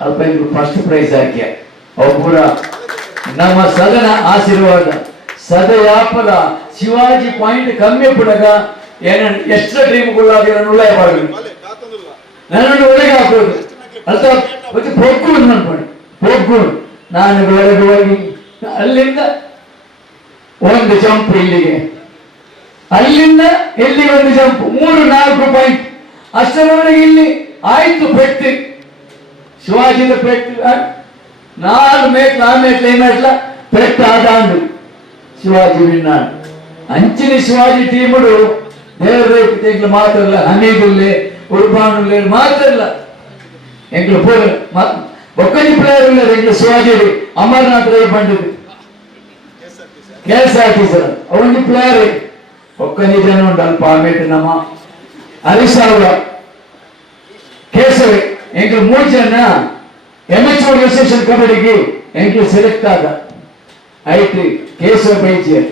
ಅಲ್ಪ ಎಂಕಲು ಫಸ್ಟ್ ಪ್ರೈಸ್ ಹಾಕ್ಯ. ಅವು ಪೂರ ನಮ್ಮ ಸದನ ಆಶೀರ್ವಾದ. ಸದಯಾಪಲ ಶಿವಾಜಿ ಪಾಯಿಂಟ್ ಕಮ್ಮಿ ಪುಡಗ ಏನ ಎಕ್ಸ್ಟ್ರಾ ಟೀಮ್ಗಳಾಗಿರೋ ಉಳ್ಳಾಯ ಮಾಡಬೇಕು, ನನ್ನನ್ನು ಒಳಗೆ ಹಾಕೋದು ಅಂತ ಪೊಗ್ಗು ಅನ್ಕೊಂಡು ಪೊಗ್ಗು. ನಾನು ಒಳಗೆ ಹೋಗಿ ಅಲ್ಲಿಂದ ಒಂದು ಜಂಪ್ ಇಲ್ಲಿಗೆ, ಅಲ್ಲಿಂದ ಇಲ್ಲಿ ಒಂದು ಜಂಪ್, 3-4 ಪಾಯಿಂಟ್. ಅಷ್ಟರವರೆಗೆ ಇಲ್ಲಿ ಆಯ್ತು ಪೆಟ್ಟು, ಶಿವಾಜಿದ ಪೆಟ್ಟು 4 ಮೇಟ್ಲ ಪೆಟ್ಟು ಆದಾಂಡು ಶಿವಾಜಿ ವಿನ್ನಾಡು. ಅಂಚಿನ ಶಿವಾಜಿ ಟೀಮುಡು ದೇವರ ಮಾತ್ರಲ್ಲ, ಹಮೀದುಲ್ಲೆ ಉರ್ಬಾನುಲ್ಲೆ ಮಾತ್ರಲ್ಲ, ಎಂಗ್ಲು ಪೂರ ಬೊಕ್ಕಂಜಿ ಪ್ಲೇಯರ್ ಇಲ್ಲ. ಎಂಗ್ಲು ಶಿವಾಜಿ ಅಮರ್ನಾಥ್ ರೈ ಬಂಡದು KSRTC ಅವನಿ ಪ್ಲೇಯರ್ ಒಕ್ಕಂಜಿ ಜನ ಉಂಟು ಅಲ್ಪ ಆಮೇಲೆ ನಮ್ಮ ಹರೀಶ್ ಅವರ ಕೇಸರಿ ಎಂಗ್ಲು 3 ಜನ MHO ಅಸೋಸಿಯೇಷನ್ ಕಬಡ್ಡಿಗೆ ಎಂಗ್ಲು ಸೆಲೆಕ್ಟ್ ಆದ. ಐಟಿ ಕೇಶವ ಬೈಜಿಯರ್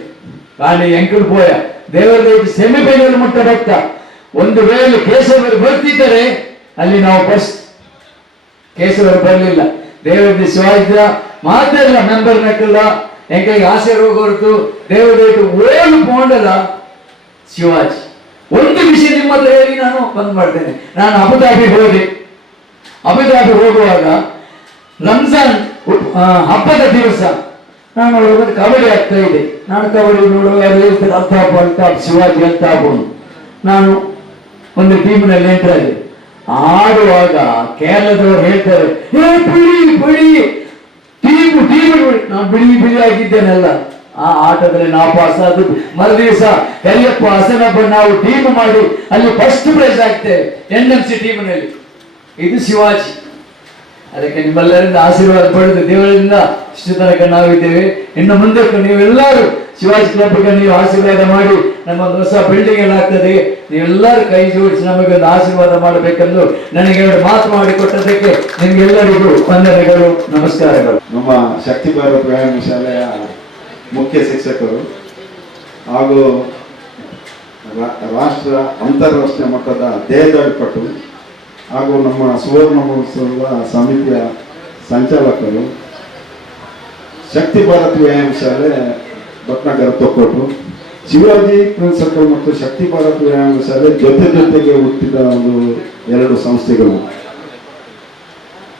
కానీ ಎಂಕಲ್ ಪೋಯ ದೇವರ ಸೆಮಿಫೈನಲ್ ಮುಟ್ಟ ಬರ್ತಾ. ಒಂದು ವೇಳೆ ಕೇಶವರು ಬರ್ತಿದ್ದರೆ ಅಲ್ಲಿ ನಾವು ಫಸ್ಟ್. ಕೇಶವರು ಬರಲಿಲ್ಲ. ದೇವರ ಶಿವಾಜಿದ ಮಾತ್ರ ಮೆಂಬರ್ ನಕ್ಕಲ್ಲ ಎಂಕೈಗೆ ಆಸೆ ರೋಗ ಹೊರತು ದೇವರ ಓಲು ಪೋಂಡಲ್ಲ ಶಿವಾಜಿ. ಒಂದು ವಿಷಯ ನಿಮ್ಮ ಹತ್ರ ಹೇಳಿ ನಾನು ಬಂದ್ ಮಾಡ್ತೇನೆ. ನಾನು ಅಬುದಾಬಿ ಹೋಗುವಾಗ ರಂಜಾನ್ ಹಬ್ಬದ ದಿವಸ ನಾನು ಕಬಡ್ಡಿ ಆಗ್ತಾ ಇದೆ. ನಾನು ಕಬಡ್ಡಿ ನೋಡುವಾಗ ಅಲ್ತಾಫ್ ಶಿವಾಜಿ ಅಲ್ತಾಫ್ ನಾನು ಒಂದು ಟೀಮ್ನಲ್ಲಿ ಎಂಟರ್ ಆಗಿದೆ. ಆಡುವಾಗ ಕೇರಳದವರು ಹೇಳ್ತಾರೆ, ನಾನು ಬಿಳಿ ಆಗಿದ್ದೇನೆಲ್ಲ. ಆ ಆಟದಲ್ಲಿ ನಾವು ಪಾಸ್ ಆದ ಮರುದಿವಸ ಕರಿಯಪ್ಪ ಹಸನಬ್ಬ ನಾವು ಟೀಮ್ ಮಾಡಿ ಅಲ್ಲಿ ಫಸ್ಟ್ ಪ್ರೈಸ್ ಆಗ್ತೇವೆ NMC ಟೀಮ್ನಲ್ಲಿ. ಇದು ಶಿವಾಜಿ. ಅದಕ್ಕೆ ನಿಮ್ಮೆಲ್ಲರಿಂದ ಆಶೀರ್ವಾದ ಪಡೆದು ದೇವರಿಂದ ಇಷ್ಟು ತನಕ ನಾವಿದ್ದೇವೆ. ಇನ್ನು ಮುಂದಕ್ಕೂ ನೀವೆಲ್ಲರೂ ಶಿವಾಜಿ ಕ್ಲಬ್ಗೆ ನೀವು ಆಶೀರ್ವಾದ ಮಾಡಿ ನಮ್ಮೊಂದು ಹೊಸ ಬಿಲ್ಡಿಂಗ್ ಎಲ್ಲ ಆಗ್ತದೆ. ನೀವೆಲ್ಲರೂ ಕೈ ಜೋಡಿಸಿ ನಮಗೊಂದು ಆಶೀರ್ವಾದ ಮಾಡಬೇಕೆಂದು ನನಗೆ 2 ಮಾತು ಮಾಡಿಕೊಟ್ಟದಕ್ಕೆ ನಿಮ್ಗೆಲ್ಲರಿಗೂ ವಂದನೆಗಳು, ನಮಸ್ಕಾರಗಳು. ನಮ್ಮ ಶಕ್ತಿ ಭಾರತ್ ವ್ಯಾಯಾಮ ಶಾಲೆಯ ಮುಖ್ಯ ಶಿಕ್ಷಕರು ಹಾಗೂ ರಾಷ್ಟ್ರ ಅಂತಾರಾಷ್ಟ್ರೀಯ ಮಟ್ಟದ ದೇಹದಾಡಿಪಟು ಹಾಗೂ ನಮ್ಮ ಸುವರ್ಣ ಮಹೋತ್ಸವದ ಸಮಿತಿಯ ಸಂಚಾಲಕರು, ಶಕ್ತಿ ಭಾರತ್ ವ್ಯಾಯಾಮ ಶಾಲೆ ಭಟ್ನಗರ ತೊಕ್ಕೋಟು, ಶಿವಾಜಿ ಸರ್ಕಲ್ ಮತ್ತು ಶಕ್ತಿ ಭಾರತ್ ವ್ಯಾಯಾಮ ಶಾಲೆ ಜೊತೆಗೆ ಹುಟ್ಟಿದ ಒಂದು 2 ಸಂಸ್ಥೆಗಳು.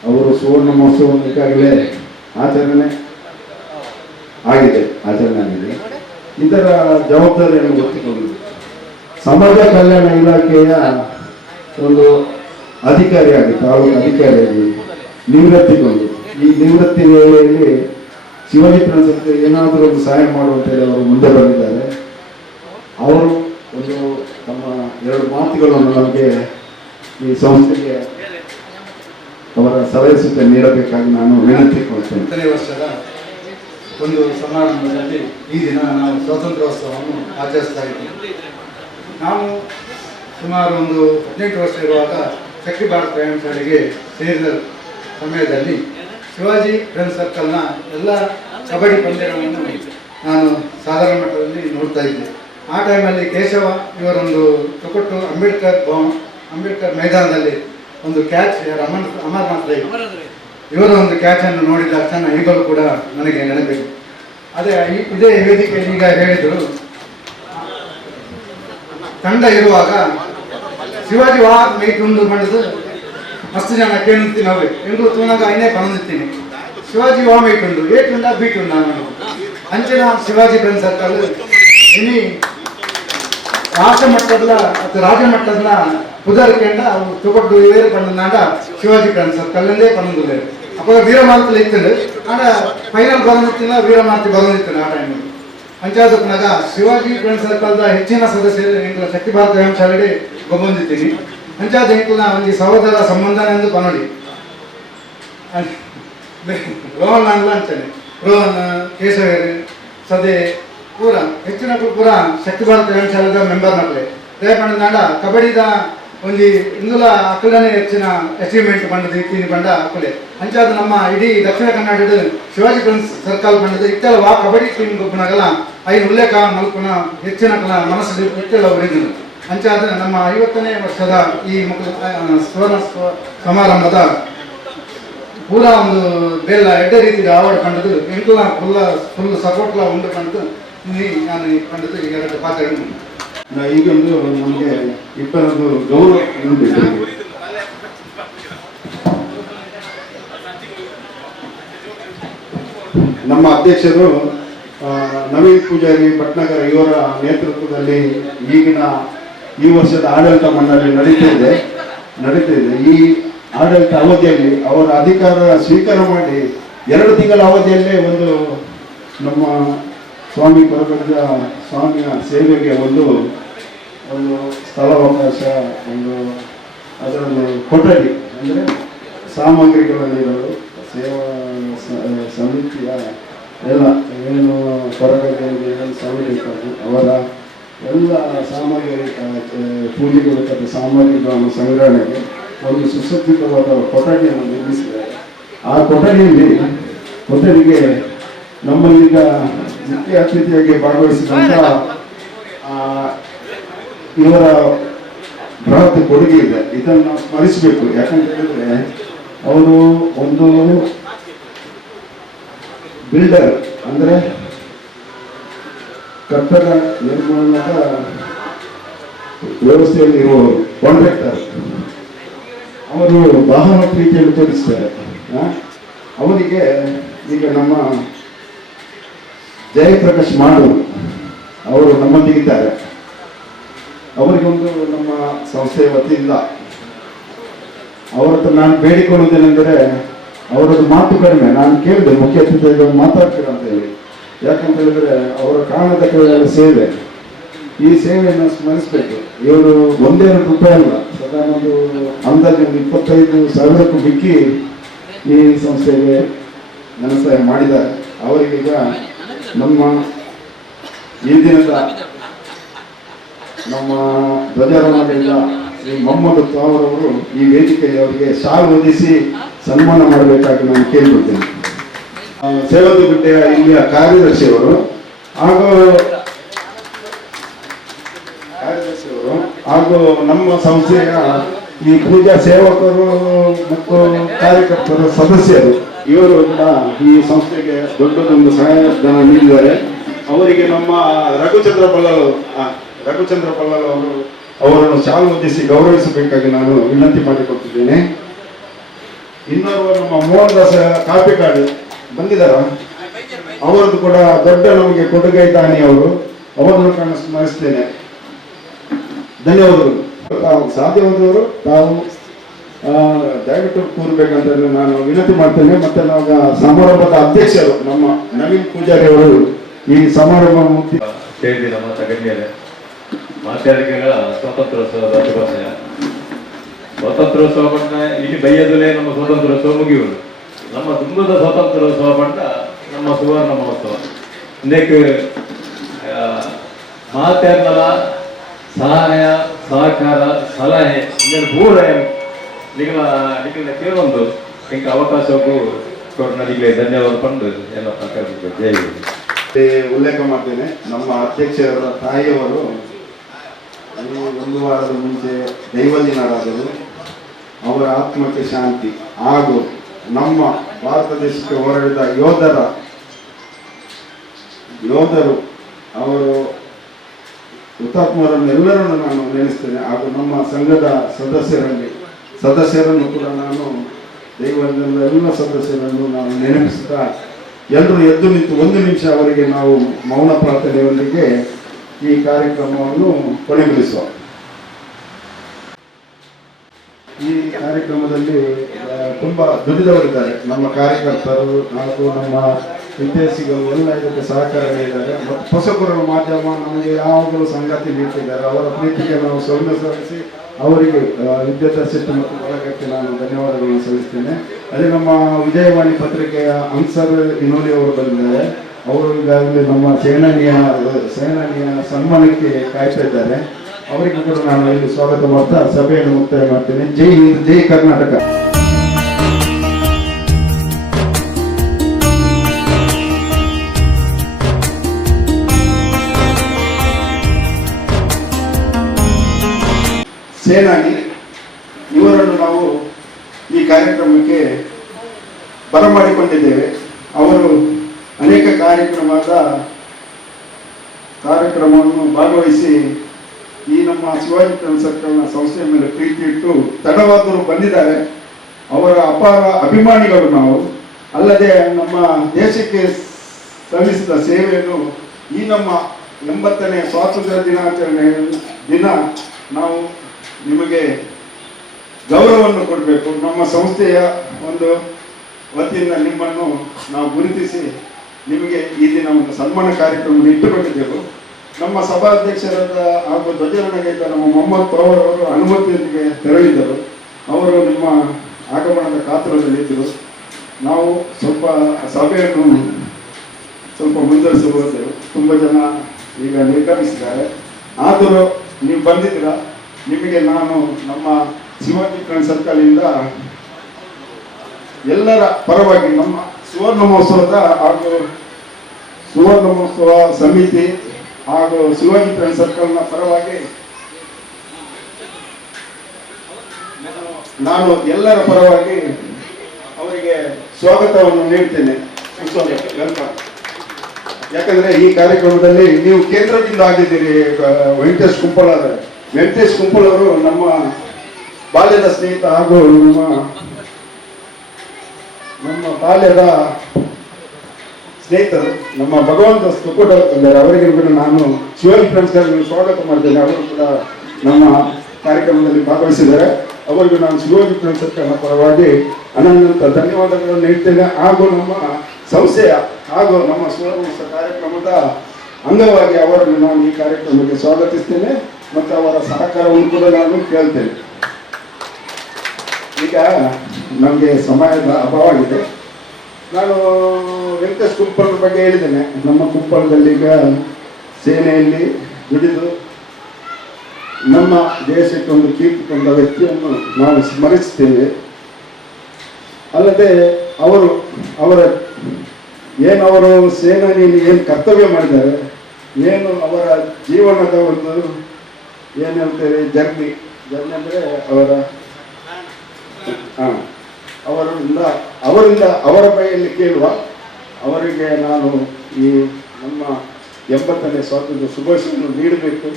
ಅವರು ಸುವರ್ಣ ಮಹೋತ್ಸವ ಈಗಾಗಲೇ ಆಚರಣೆ ಆಗಿದೆ. ಇದರ ಜವಾಬ್ದಾರಿಯನ್ನು ಗೊತ್ತಿಕೊಂಡು ಸಮಾಜ ಕಲ್ಯಾಣ ಇಲಾಖೆಯ ಒಂದು ಅಧಿಕಾರಿಯಾಗಿ, ತಾಲೂಕು ಅಧಿಕಾರಿಯಾಗಿ ನಿವೃತ್ತಿಗೊಂಡು ಈ ನಿವೃತ್ತಿ ವೇಳೆಯಲ್ಲಿ ಶಿವಾಜಿ ಫ್ರೆಂಡ್ಸ್ಗೆ ಏನಾದರೂ ಒಂದು ಸಹಾಯ ಮಾಡುವಂತೇಳಿ ಅವರು ಮುಂದೆ ಬಂದಿದ್ದಾರೆ. ಅವರು ಒಂದು ತಮ್ಮ ಎರಡು ಮಾತುಗಳನ್ನು ನಮಗೆ ಈ ಸಂಸ್ಥೆಗೆ ಅವರ ಸಲಹೆ ಸೂಚನೆ ನೀಡಬೇಕಾಗಿ ನಾನು ವಿನಂತಿ ಕೊಡ್ತೇನೆ. 10ನೇ ವರ್ಷದ ಒಂದು ಸಮಾರಂಭದಲ್ಲಿ ಈ ದಿನ ನಾವು ಸ್ವಾತಂತ್ರ್ಯೋತ್ಸವವನ್ನು ಆಚರಿಸ್ತಾ ಇದ್ದೀವಿ. ನಾವು ಸುಮಾರು ಒಂದು 18 ವರ್ಷ ಇರುವಾಗ ಶಕ್ತಿ ಭಾರತ್ ಪ್ರಯಾಣ ಶಾಲೆಗೆ ಸೇರಿದ ಸಮಯದಲ್ಲಿ ಶಿವಾಜಿ ಫ್ರೆಂಡ್ಸ್ ಸರ್ಕಲ್ನ ಎಲ್ಲ ಕಬಡ್ಡಿ ಪಂದ್ಯಗಳನ್ನು ನಾನು ಸಾಧಾರಣ ಮಟ್ಟದಲ್ಲಿ ನೋಡ್ತಾ ಇದ್ದೆ. ಆ ಟೈಮಲ್ಲಿ ಕೇಶವ ಇವರೊಂದು ತೊಕೊಟ್ಟು ಅಂಬೇಡ್ಕರ್ ಮೈದಾನದಲ್ಲಿ ಒಂದು ಕ್ಯಾಚ್ ಅಮರನಾಥ್ ರೈ ಇವರ ಒಂದು ಕ್ಯಾಚನ್ನು ನೋಡಿದ ತಕ್ಷಣ ಈಗಲೂ ಕೂಡ ನನಗೆ ನೆನಪಿದೆ. ಅದೇ ಇದೇ ವೇದಿಕೆಯಲ್ಲಿ ಈಗ ಹೇಳಿದರು, ತಂಡ ಇರುವಾಗ ಶಿವಾಜಿ ವಾ ಮೈಟುಂಡು ಮಾಡಿದು ಮಸ್ತ್ ಜನ ಕೇಳುತ್ತೀನಿ ನಾವು ಎಂಟು ತೂನಾಗ ಐನೇ ಪಣಂದಿತ್ತೀನಿ ಶಿವಾಜಿ ವಾ ಮೈಟುಂಡು ಏಟುಂಡ ಬೀಟುಂಡ ನಾನು ಅಂಚಿನ ಶಿವಾಜಿ ಫ್ರೆಂಡ್ ಸರ್ಕಲ್ ಇನಿ ರಾಷ್ಟ್ರ ಮಟ್ಟದ ಅಥವಾ ರಾಜ್ಯ ಮಟ್ಟದ ಪುದರ್ಕೆಂಡ ಅವು ತೊಗೊಟ್ಟು ಇವೇರು ಪಂಡನಾಗ ಶಿವಾಜಿ ಫ್ರೆಂಡ್ ಸರ್ಕಲ್ಲೇ ಪಣಂದಿಲ್ಲ ಅಪ್ಪ ವೀರಮಾರ್ತಿ ಇತ್ತಂಡು ಆಡ ಫೈನಲ್ ಬರೋದಿತ್ತಿಲ್ಲ ವೀರಮಾರ್ತಿ ಬರೋದಿತ್ತು ಆ ಟೈಮಲ್ಲಿ ಪಂಚಾಯತ್ನಾಗ ಶಿವಾಜಿ ಫ್ರೆಂಡ್ ಸರ್ಕಲ್ದ ಹೆಚ್ಚಿನ ಸದಸ್ಯರು ಎಂಕಲ ಶಕ್ತಿ ಭಾರತ ಪ್ರಯಾಣ ಶಾಲೆಗೆ ಬಂದಿದ್ದೀನಿ. ಪಂಚಾಯತ್ ಎಂಕಲ್ನ ಒಂದು ಸಹೋದರ ಸಂಬಂಧ ಎಂದು ಪನೋಡಿ ರೋಹನ್ ಅನ್ಲ ಅಂತಾನೆ ರೋಹನ್ ಕೇಶವೇರಿ ಸದೇ ಪೂರ ಹೆಚ್ಚಿನ ಪೂರ ಶಕ್ತಿ ಭಾರತ ಪ್ರಯಾಣ ಶಾಲೆದ ಮೆಂಬರ್ ಮಕ್ಕಳೇ ದಯಪಂಡ ನಾಡ ಕಬಡ್ಡಿದ ಒಂದು ಇಂದುಲ ಅಕ್ಕಲನೇ ಹೆಚ್ಚಿನ ಅಚೀವ್ಮೆಂಟ್ ಬಂಡದ ಇತ್ತೀನಿ ಬಂಡ ಅಕ್ಕಲೆ ಅಂಚಾದ ನಮ್ಮ ಇಡೀ ದಕ್ಷಿಣ ಕನ್ನಡದ ಶಿವಾಜಿ ಫ್ರೆಂಡ್ಸ್ ಸರ್ಕಲ್ ಬಂಡದ ಇತ್ತೆಲ್ಲ ವಾ ಕಬಡ್ಡಿ ಟೀಮ್ ಗೊಬ್ಬನಾಗಲ್ಲ ಐದು ಉಲ್ಲೇಖ ಮಲ್ಪುನ ಹೆಚ್ಚಿನ ಮನಸ್ಸಲ್ಲಿ ಇತ್ತೆಲ್ಲ ಉಳಿದಿದ್ದು ಅಂಚಾದ ನಮ್ಮ 50ನೇ ವರ್ಷದ ಈ ಮಕ್ಕಳ ಸ್ವರ್ಣ ಸಮಾರಂಭದ ಪೂರ ಒಂದು ಬೇಲ ಎಡ್ಡೆ ರೀತಿ ಅವಾರ್ಡ್ ಕಂಡದು ಎಂಕುಲ ಫುಲ್ ಸಪೋರ್ಟ್ಲ ಉಂಡು ಕಂಡು ನಾನು ಕಂಡದು ಈಗ ಪಾತ್ರ ಈಗೊಂದು ನಮಗೆ ಇಬ್ಬರದ್ದು ಗೌರವ ಉಂಟು. ನಮ್ಮ ಅಧ್ಯಕ್ಷರು ನವೀನ್ ಪೂಜಾರಿ ಭಟ್ನಗರ ಇವರ ನೇತೃತ್ವದಲ್ಲಿ ಈಗಿನ ಈ ವರ್ಷದ ಆಡಳಿತ ಮಂಡಳಿ ನಡೀತಿದೆ. ಈ ಆಡಳಿತ ಅವಧಿಯಲ್ಲಿ ಅವರ ಅಧಿಕಾರ ಸ್ವೀಕಾರ ಮಾಡಿ 2 ತಿಂಗಳ ಅವಧಿಯಲ್ಲೇ ಒಂದು ನಮ್ಮ ಸ್ವಾಮಿ ಕೊರಗಜ್ಜ ಸ್ವಾಮಿಯ ಸೇವೆಗೆ ಒಂದು ಸ್ಥಳಾವಕಾಶ, ಒಂದು ಅದರನ್ನು ಕೊಠಡಿ ಅಂದರೆ ಸಾಮಗ್ರಿಗಳನ್ನಿಡಲು ಸೇವಾ ಸಮಿತಿಯ ಎಲ್ಲ ಏನು ಕೊರಗಜ್ಜನಿಗೆ ಏನು ಸಮಿತಿ ಅವರ ಎಲ್ಲ ಪೂಜೆಗಳು ಸಾಮಗ್ರಿಗಳನ್ನು ಸಂಗ್ರಹಣೆಗೆ ಒಂದು ಸುಸಜ್ಜಿತವಾದ ಕೊಠಡಿಯನ್ನು ನಿರ್ಮಿಸಿದ್ದಾರೆ. ಆ ಕೊಠಡಿಗೆ ನಮ್ಮಲ್ಲೀಗ ಮುಖ್ಯ ಅತಿಥಿಯಾಗಿ ಭಾಗವಹಿಸಿದಂಥ ಇವರ ಬೃಹತ್ ಕೊಡುಗೆ ಇದೆ. ಇದನ್ನು ನಾವು ಸ್ಮರಿಸಬೇಕು. ಯಾಕಂತ ಹೇಳಿದ್ರೆ ಅವರು ಒಂದು ಬಿಲ್ಡರ್ ಅಂದರೆ ಕಟ್ಟಡ ನಿರ್ಮಾಣದ ವ್ಯವಸ್ಥೆಯಲ್ಲಿ ಇರುವವರು, ಕಾಂಟ್ರಾಕ್ಟರ್. ಅವರು ಬಹಳ ಪ್ರೀತಿಯನ್ನು ತೋರಿಸ್ತಾರೆ. ಅವರಿಗೆ ಈಗ ನಮ್ಮ ಜಯಪ್ರಕಾಶ್ ಮಾಡೂರು ಅವರು ನಮ್ಮೊಂದಿಗಿದ್ದಾರೆ. ಅವರಿಗೊಂದು ನಮ್ಮ ಸಂಸ್ಥೆಯ ವತಿಯಿಂದ ಅವರತ್ರ ನಾನು ಬೇಡಿಕೊಳ್ಳುವುದೇನೆಂದರೆ, ಅವರದ್ದು ಮಾತು ಕಡಿಮೆ. ನಾನು ಕೇಳಿದೆ ಮುಖ್ಯ ಅತಿಥಿಗಳು ಮಾತಾಡ್ತೀರ ಅಂತ ಹೇಳಿ. ಯಾಕಂತ ಹೇಳಿದ್ರೆ ಅವರ ಕಾರಣದ ಸೇವೆ, ಈ ಸೇವೆಯನ್ನು ಸ್ಮರಿಸಬೇಕು. ಇವರು 1-2 ರೂಪಾಯಿ ಅಲ್ಲ, ಸದಾ ಒಂದು ಅಂದಾಜು 25,000ಕ್ಕೂ ಮಿಕ್ಕಿ ಈ ಸಂಸ್ಥೆಗೆ ಧನಸಹಾಯ ಮಾಡಿದ್ದಾರೆ. ಅವರಿಗೀಗ ನಮ್ಮ ಈ ದಿನದ ನಮ್ಮ ಧ್ವಜಾರೋಹಣದಿಂದ ಶ್ರೀ ಮೊಹಮ್ಮದ್ ತಾವರವರು ಈ ವೇದಿಕೆಯಲ್ಲಿ ಅವರಿಗೆ ಶಾಲು ಹೊದಿಸಿ ಸನ್ಮಾನ ಮಾಡಬೇಕಾಗಿ ನಾನು ಕೇಳಿಕೊಳ್ತೇನೆ. ಸೇವಕಗುಡ್ಡೆಯ ಇಲ್ಲಿಯ ಕಾರ್ಯದರ್ಶಿಯವರು ಹಾಗೂ ನಮ್ಮ ಸಂಸ್ಥೆಯ ಈ ಪೂಜಾ ಸೇವಕರು ಮತ್ತು ಕಾರ್ಯಕರ್ತರು ಸದಸ್ಯರು ಇವರು ಕೂಡ ಈ ಸಂಸ್ಥೆಗೆ ದೊಡ್ಡದೊಂದು ಸಹಾಯಧನ ನೀಡಿದ್ದಾರೆ. ಅವರಿಗೆ ನಮ್ಮ ರಘುಚಂದ್ರ ಪಲ್ಲಲ್ ಅವರು ಅವರನ್ನು ಶಾಲು ಹೊದಿಸಿ ಗೌರವಿಸಬೇಕಾಗಿ ನಾನು ವಿನಂತಿ ಮಾಡಿಕೊಳ್ತಿದ್ದೇನೆ. ಇನ್ನೋರ್ವ ನಮ್ಮ ಮೋಹನ್ ದಾಸ್ ಕಾಪಿಕಾಡು ಬಂದಿದ್ದಾರ, ಅವರದ್ದು ಕೂಡ ದೊಡ್ಡ ನಮಗೆ ಕೊಡುಗೆ ದಾನಿ ಅವರು, ಅವರನ್ನು ನಾನು ಸ್ಮರಿಸ್ತೇನೆ. ಧನ್ಯವಾದಗಳು. ತಾವು ಸಾಧ್ಯವಾದವರು ತಾವು ದಯವಿಟ್ಟು ಕೂರ್ಬೇಕಂತ ನಾನು ವಿನಂತಿ ಮಾಡ್ತೇನೆ. ಮತ್ತೆ ನಾವು ಸಮಾರಂಭದ ಅಧ್ಯಕ್ಷರು ನಮ್ಮ ನವೀನ್ ಪೂಜಾರಿ ಅವರು ಈ ಸಮಾರಂಭ ಮುಕ್ತಿ ಸೇರಿದ ಮತ ಗಣ್ಯರೇ, ಮಾತೆಯರಿಗೆಗಳ ಸ್ವಾತಂತ್ರ್ಯೋತ್ಸವದ ಶುಭಾಶಯ. ಸ್ವಾತಂತ್ರ್ಯೋತ್ಸವ ಪಂಡ ಇಲ್ಲಿ ಬೈಯದಲ್ಲೇ ನಮ್ಮ ಸ್ವಾತಂತ್ರ್ಯೋತ್ಸವ ಮುಗಿಯುವುದು. ನಮ್ಮ ದುಂಬದ ಸ್ವಾತಂತ್ರ್ಯೋತ್ಸವ ಪಂಡ ನಮ್ಮ ಸುವರ್ಣ ಮಹೋತ್ಸವ. ಇಂದಕ್ಕೆ ಮಾತೆಯರ್ನಲ ಸಹಾಯ ಸಹಕಾರ ಸಲಹೆ ಇಂದಿನ ಪೂರ ನಿಖಿಲ ಕೇಳೊಂದು ಇಂಕ ಅವಕಾಶಕ್ಕೂ ಕೊರನಿಗೆ ಧನ್ಯವಾದ ಪಂಡು ಎಲ್ಲ ಕರೆದಿದ್ದೇವೆ. ಜೈ ಗುರು. ಉಲ್ಲೇಖ ಮಾಡ್ತೇನೆ, ನಮ್ಮ ಅಧ್ಯಕ್ಷರ ತಾಯಿಯವರು ಒಂದು ವಾರದ ಮುಂಚೆ ದೈವದಿನರಾದರು. ಅವರ ಆತ್ಮಕ್ಕೆ ಶಾಂತಿ ಹಾಗೂ ನಮ್ಮ ಭಾರತ ದೇಶಕ್ಕೆ ಹೋರಾಡಿದ ಯೋಧರು ಅವರು ಹುತಾತ್ಮರನ್ನೆಲ್ಲರನ್ನು ನಾನು ನೆನೆಸ್ತೇನೆ. ಹಾಗೂ ನಮ್ಮ ಸಂಘದ ಸದಸ್ಯರನ್ನು ಕೂಡ ನಾನು ದೈವದಿಂದ ಎಲ್ಲ ಸದಸ್ಯರನ್ನು ನಾನು ನೆನಪಿಸ್ತಾ ಎಲ್ಲರೂ ಎದ್ದು ನಿಂತು 1 ನಿಮಿಷ ಅವರಿಗೆ ನಾವು ಮೌನ ಪ್ರಾರ್ಥನೆಯೊಂದಿಗೆ ಈ ಕಾರ್ಯಕ್ರಮವನ್ನು ಕೊನೆಗೊಳಿಸುವ. ಈ ಕಾರ್ಯಕ್ರಮದಲ್ಲಿ ತುಂಬ ದುಡಿದವರಿದ್ದಾರೆ, ನಮ್ಮ ಕಾರ್ಯಕರ್ತರು ಹಾಗೂ ನಮ್ಮ ವಿದ್ಯಾರ್ಥಿಗಳು ಎಲ್ಲ ಇದಕ್ಕೆ ಸಹಕಾರ ನೀಡಿದ್ದಾರೆ. ಮತ್ತು ಹೊಸಬರ ಮಾಧ್ಯಮ ನಮಗೆ ಯಾವಾಗಲೂ ಸಂಗಾತಿ ನೀಡ್ತಿದ್ದಾರೆ. ಅವರ ಪ್ರೀತಿಗೆ ನಾವು ಸಲ್ಲಿಸಿ ಅವರಿಗೆ ವಿದ್ಯಾರ್ಥಿ ಮತ್ತು ಬಳಗಕ್ಕೆ ನಾನು ಧನ್ಯವಾದಗಳನ್ನು ಸಲ್ಲಿಸ್ತೇನೆ. ಅದೇ ನಮ್ಮ ವಿಜಯವಾಣಿ ಪತ್ರಿಕೆಯ ಅನ್ಸರ್ ಇನೋಲಿ ಅವರು ಬಂದಿದ್ದಾರೆ. ಅವರು ಈಗಾಗಲೇ ನಮ್ಮ ಸೇನಾನಿಯ ಸನ್ಮಾನಕ್ಕೆ ಕಾಯ್ತಾ ಇದ್ದಾರೆ. ಅವರಿಗೂ ಕೂಡ ನಾನು ಇಲ್ಲಿ ಸ್ವಾಗತ ಮಾಡ್ತಾ ಸಭೆಯನ್ನು ಮುಕ್ತಾಯ ಮಾಡ್ತೇನೆ. ಜೈ ಹಿಂದ್, ಜೈ ಕರ್ನಾಟಕ. ಸೇನಾನಿ ಇವರನ್ನು ನಾವು ಈ ಕಾರ್ಯಕ್ರಮಕ್ಕೆ ಬರಮಾಡಿಕೊಂಡಿದ್ದೇವೆ. ಅವರು ಅನೇಕ ಕಾರ್ಯಕ್ರಮವನ್ನು ಭಾಗವಹಿಸಿ ಈ ನಮ್ಮ ಶಿವಾಜಿ ಸರ್ಕಲ್ನ ಸಂಸ್ಥೆಯ ಮೇಲೆ ಪ್ರೀತಿ ಇಟ್ಟು ತಡವಾದರೂ ಬಂದಿದ್ದಾರೆ. ಅವರ ಅಪಾರ ಅಭಿಮಾನಿಗಳು ನಾವು. ಅಲ್ಲದೆ ನಮ್ಮ ದೇಶಕ್ಕೆ ಸಲ್ಲಿಸಿದ ಸೇವೆಯನ್ನು ಈ ನಮ್ಮ 80ನೇ ಸ್ವಾತಂತ್ರ್ಯ ದಿನಾಚರಣೆ ದಿನ ನಾವು ನಿಮಗೆ ಗೌರವವನ್ನು ಕೊಡಬೇಕು. ನಮ್ಮ ಸಂಸ್ಥೆಯ ಒಂದು ವತಿಯಿಂದ ನಿಮ್ಮನ್ನು ನಾವು ಗುರುತಿಸಿ ನಿಮಗೆ ಈ ದಿನ ಒಂದು ಸನ್ಮಾನ ಕಾರ್ಯಕ್ರಮವನ್ನು ಇಟ್ಟುಕೊಂಡಿದ್ದೆವು. ನಮ್ಮ ಸಭಾಧ್ಯಕ್ಷರಾದ ಹಾಗೂ ಧ್ವಜಾರೋಹಣೆಗೆ ನಮ್ಮ ಮೊಹಮ್ಮದ್ ಪವರ್ ಅವರು ಅನುಮತಿಯೊಂದಿಗೆ ತೆರಳಿದ್ದರು. ಅವರು ನಿಮ್ಮ ಆಗಮನದ ಕಾತುರದಲ್ಲಿದ್ದರು. ನಾವು ಸ್ವಲ್ಪ ಸಭೆಯನ್ನು ಮುಂದುವರಿಸಬಹುದು. ತುಂಬ ಜನ ಈಗ ನಿರ್ಗಮಿಸಿದ್ದಾರೆ. ಆದರೂ ನೀವು ಬಂದಿದ್ದೀರಾ, ನಿಮಗೆ ನಾನು ನಮ್ಮ ಶಿವಾಜಿ ಸರ್ಕಲ್ ಇಂದ ಎಲ್ಲರ ಪರವಾಗಿ ನಮ್ಮ ಸುವರ್ಣ ಮಹೋತ್ಸವದ ಹಾಗೂ ಸುವರ್ಣ ಮಹೋತ್ಸವ ಸಮಿತಿ ಹಾಗೂ ಶಿವಾಜಿ ಸರ್ಕಲ್ನ ಪರವಾಗಿ ನಾನು ಎಲ್ಲರ ಪರವಾಗಿ ಅವರಿಗೆ ಸ್ವಾಗತವನ್ನು ನೀಡ್ತೇನೆ. ಯಾಕಂದ್ರೆ ಈ ಕಾರ್ಯಕ್ರಮದಲ್ಲಿ ನೀವು ಕೇಂದ್ರದಿಂದ ಆಗಿದ್ದೀರಿ. ವೆಂಕಟೇಶ್ ಕುಂಪಳ ಅವರು ನಮ್ಮ ಬಾಲ್ಯದ ಸ್ನೇಹಿತ ಹಾಗೂ ನಮ್ಮ ಬಾಲ್ಯದ ಸ್ನೇಹಿತರು. ನಮ್ಮ ಭಗವಂತ ತುಕೋಟ ಬಂದಿದ್ದಾರೆ. ಅವರಿಗೆ ಕೂಡ ನಾನು ಶಿವಾಜಿ ಫ್ರೆಂಡ್ಸ್ಗಳಿಗೆ ಸ್ವಾಗತ ಮಾಡ್ತೇನೆ. ಅವರು ಕೂಡ ನಮ್ಮ ಕಾರ್ಯಕ್ರಮದಲ್ಲಿ ಭಾಗವಹಿಸಿದ್ದಾರೆ. ಅವರಿಗೂ ನಾನು ಶಿವಾಜಿ ಫ್ರೆಂಡ್ಸ್ ಪರವಾಗಿ ಅನಂತ ಧನ್ಯವಾದಗಳನ್ನು ನೀಡ್ತೇನೆ. ಹಾಗೂ ನಮ್ಮ ಸಂಸ್ಥೆಯ ಹಾಗೂ ನಮ್ಮ ಸುವರ್ಣ ಕಾರ್ಯಕ್ರಮದ ಅಂಗವಾಗಿ ಅವರನ್ನು ನಾನು ಈ ಕಾರ್ಯಕ್ರಮಕ್ಕೆ ಸ್ವಾಗತಿಸ್ತೇನೆ ಮತ್ತು ಅವರ ಸಹಕಾರವನ್ನು ಕೂಡ ನಾನು ಕೇಳ್ತೇನೆ. ಈಗ ನಮಗೆ ಸಮಯದ ಅಭಾವವಾಗಿದೆ. ನಾನು ವೆಂಕಟೇಶ್ ಕುಂಪಳದ ಬಗ್ಗೆ ಹೇಳಿದ್ದೇನೆ. ನಮ್ಮ ಕುಂಪಳದಲ್ಲಿ ಈಗ ಸೇನೆಯಲ್ಲಿ ದುಡಿದು ನಮ್ಮ ದೇಶಕ್ಕೆ ಒಂದು ಕೀರ್ತಿ ತಂದ ವ್ಯಕ್ತಿಯನ್ನು ನಾವು ಸ್ಮರಿಸ್ತೇವೆ. ಅಲ್ಲದೆ ಅವರು ಸೇನಾನಿಯಲ್ಲಿ ಏನು ಕರ್ತವ್ಯ ಮಾಡಿದ್ದಾರೆ, ಏನು ಅವರ ಜೀವನದ ಒಂದು ಏನು ಹೇಳ್ತೇವೆ ಜರ್ನಿ ಅಂದರೆ ಅವರಿಂದ ಅವರ ಬೈಯಲ್ಲಿ ಕೇಳುವ ಅವರಿಗೆ ನಾನು ಈ ನಮ್ಮ 80ನೇ ಸ್ವಾತಂತ್ರ್ಯ ಶುಭಾಶಯವನ್ನು ನೀಡಬೇಕು.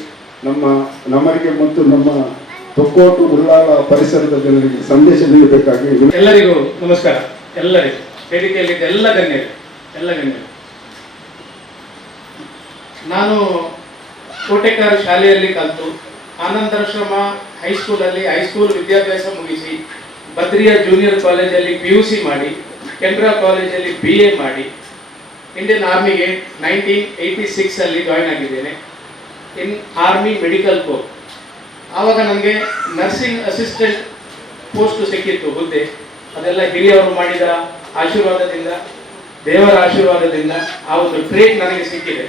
ನಮ್ಮರಿಗೆ ಮತ್ತು ನಮ್ಮ ತೊಕ್ಕೋಟು ಉಳ್ಳಾಳ ಪರಿಸರದ ಜನರಿಗೆ ಸಂದೇಶ ನೀಡಬೇಕಾಗಿ. ಎಲ್ಲರಿಗೂ ನಮಸ್ಕಾರ. ಎಲ್ಲರಿಗೂ ವೇದಿಕೆಯಲ್ಲಿ ಎಲ್ಲ ಗಣ್ಯರು. ನಾನು ಕೋಟೆಕಾರ ಶಾಲೆಯಲ್ಲಿ ಕಲಿತು ಆನಂದರಾಶ್ರಮ ಹೈಸ್ಕೂಲ್ ವಿದ್ಯಾಭ್ಯಾಸ ಮುಗಿಸಿ ಬದ್ರಿಯಾ ಜೂನಿಯರ್ ಕಾಲೇಜಲ್ಲಿ PUC ಮಾಡಿ ಕೆನರಾ ಕಾಲೇಜಲ್ಲಿ BA ಮಾಡಿ ಇಂಡಿಯನ್ ಆರ್ಮಿಗೆ 1986 ಜಾಯ್ನ್ ಆಗಿದ್ದೇನೆ. ಇನ್ ಆರ್ಮಿ ಮೆಡಿಕಲ್ ಕೋರ್. ಆವಾಗ ನನಗೆ ನರ್ಸಿಂಗ್ ಅಸಿಸ್ಟೆಂಟ್ ಪೋಸ್ಟ್ ಸಿಕ್ಕಿತ್ತು ಹುದ್ದೆ. ಅದೆಲ್ಲ ಹಿರಿಯವರು ಮಾಡಿದ ಆಶೀರ್ವಾದದಿಂದ, ದೇವರ ಆಶೀರ್ವಾದದಿಂದ ಆ ಒಂದು ಟ್ರೇಡ್ ನನಗೆ ಸಿಕ್ಕಿದೆ.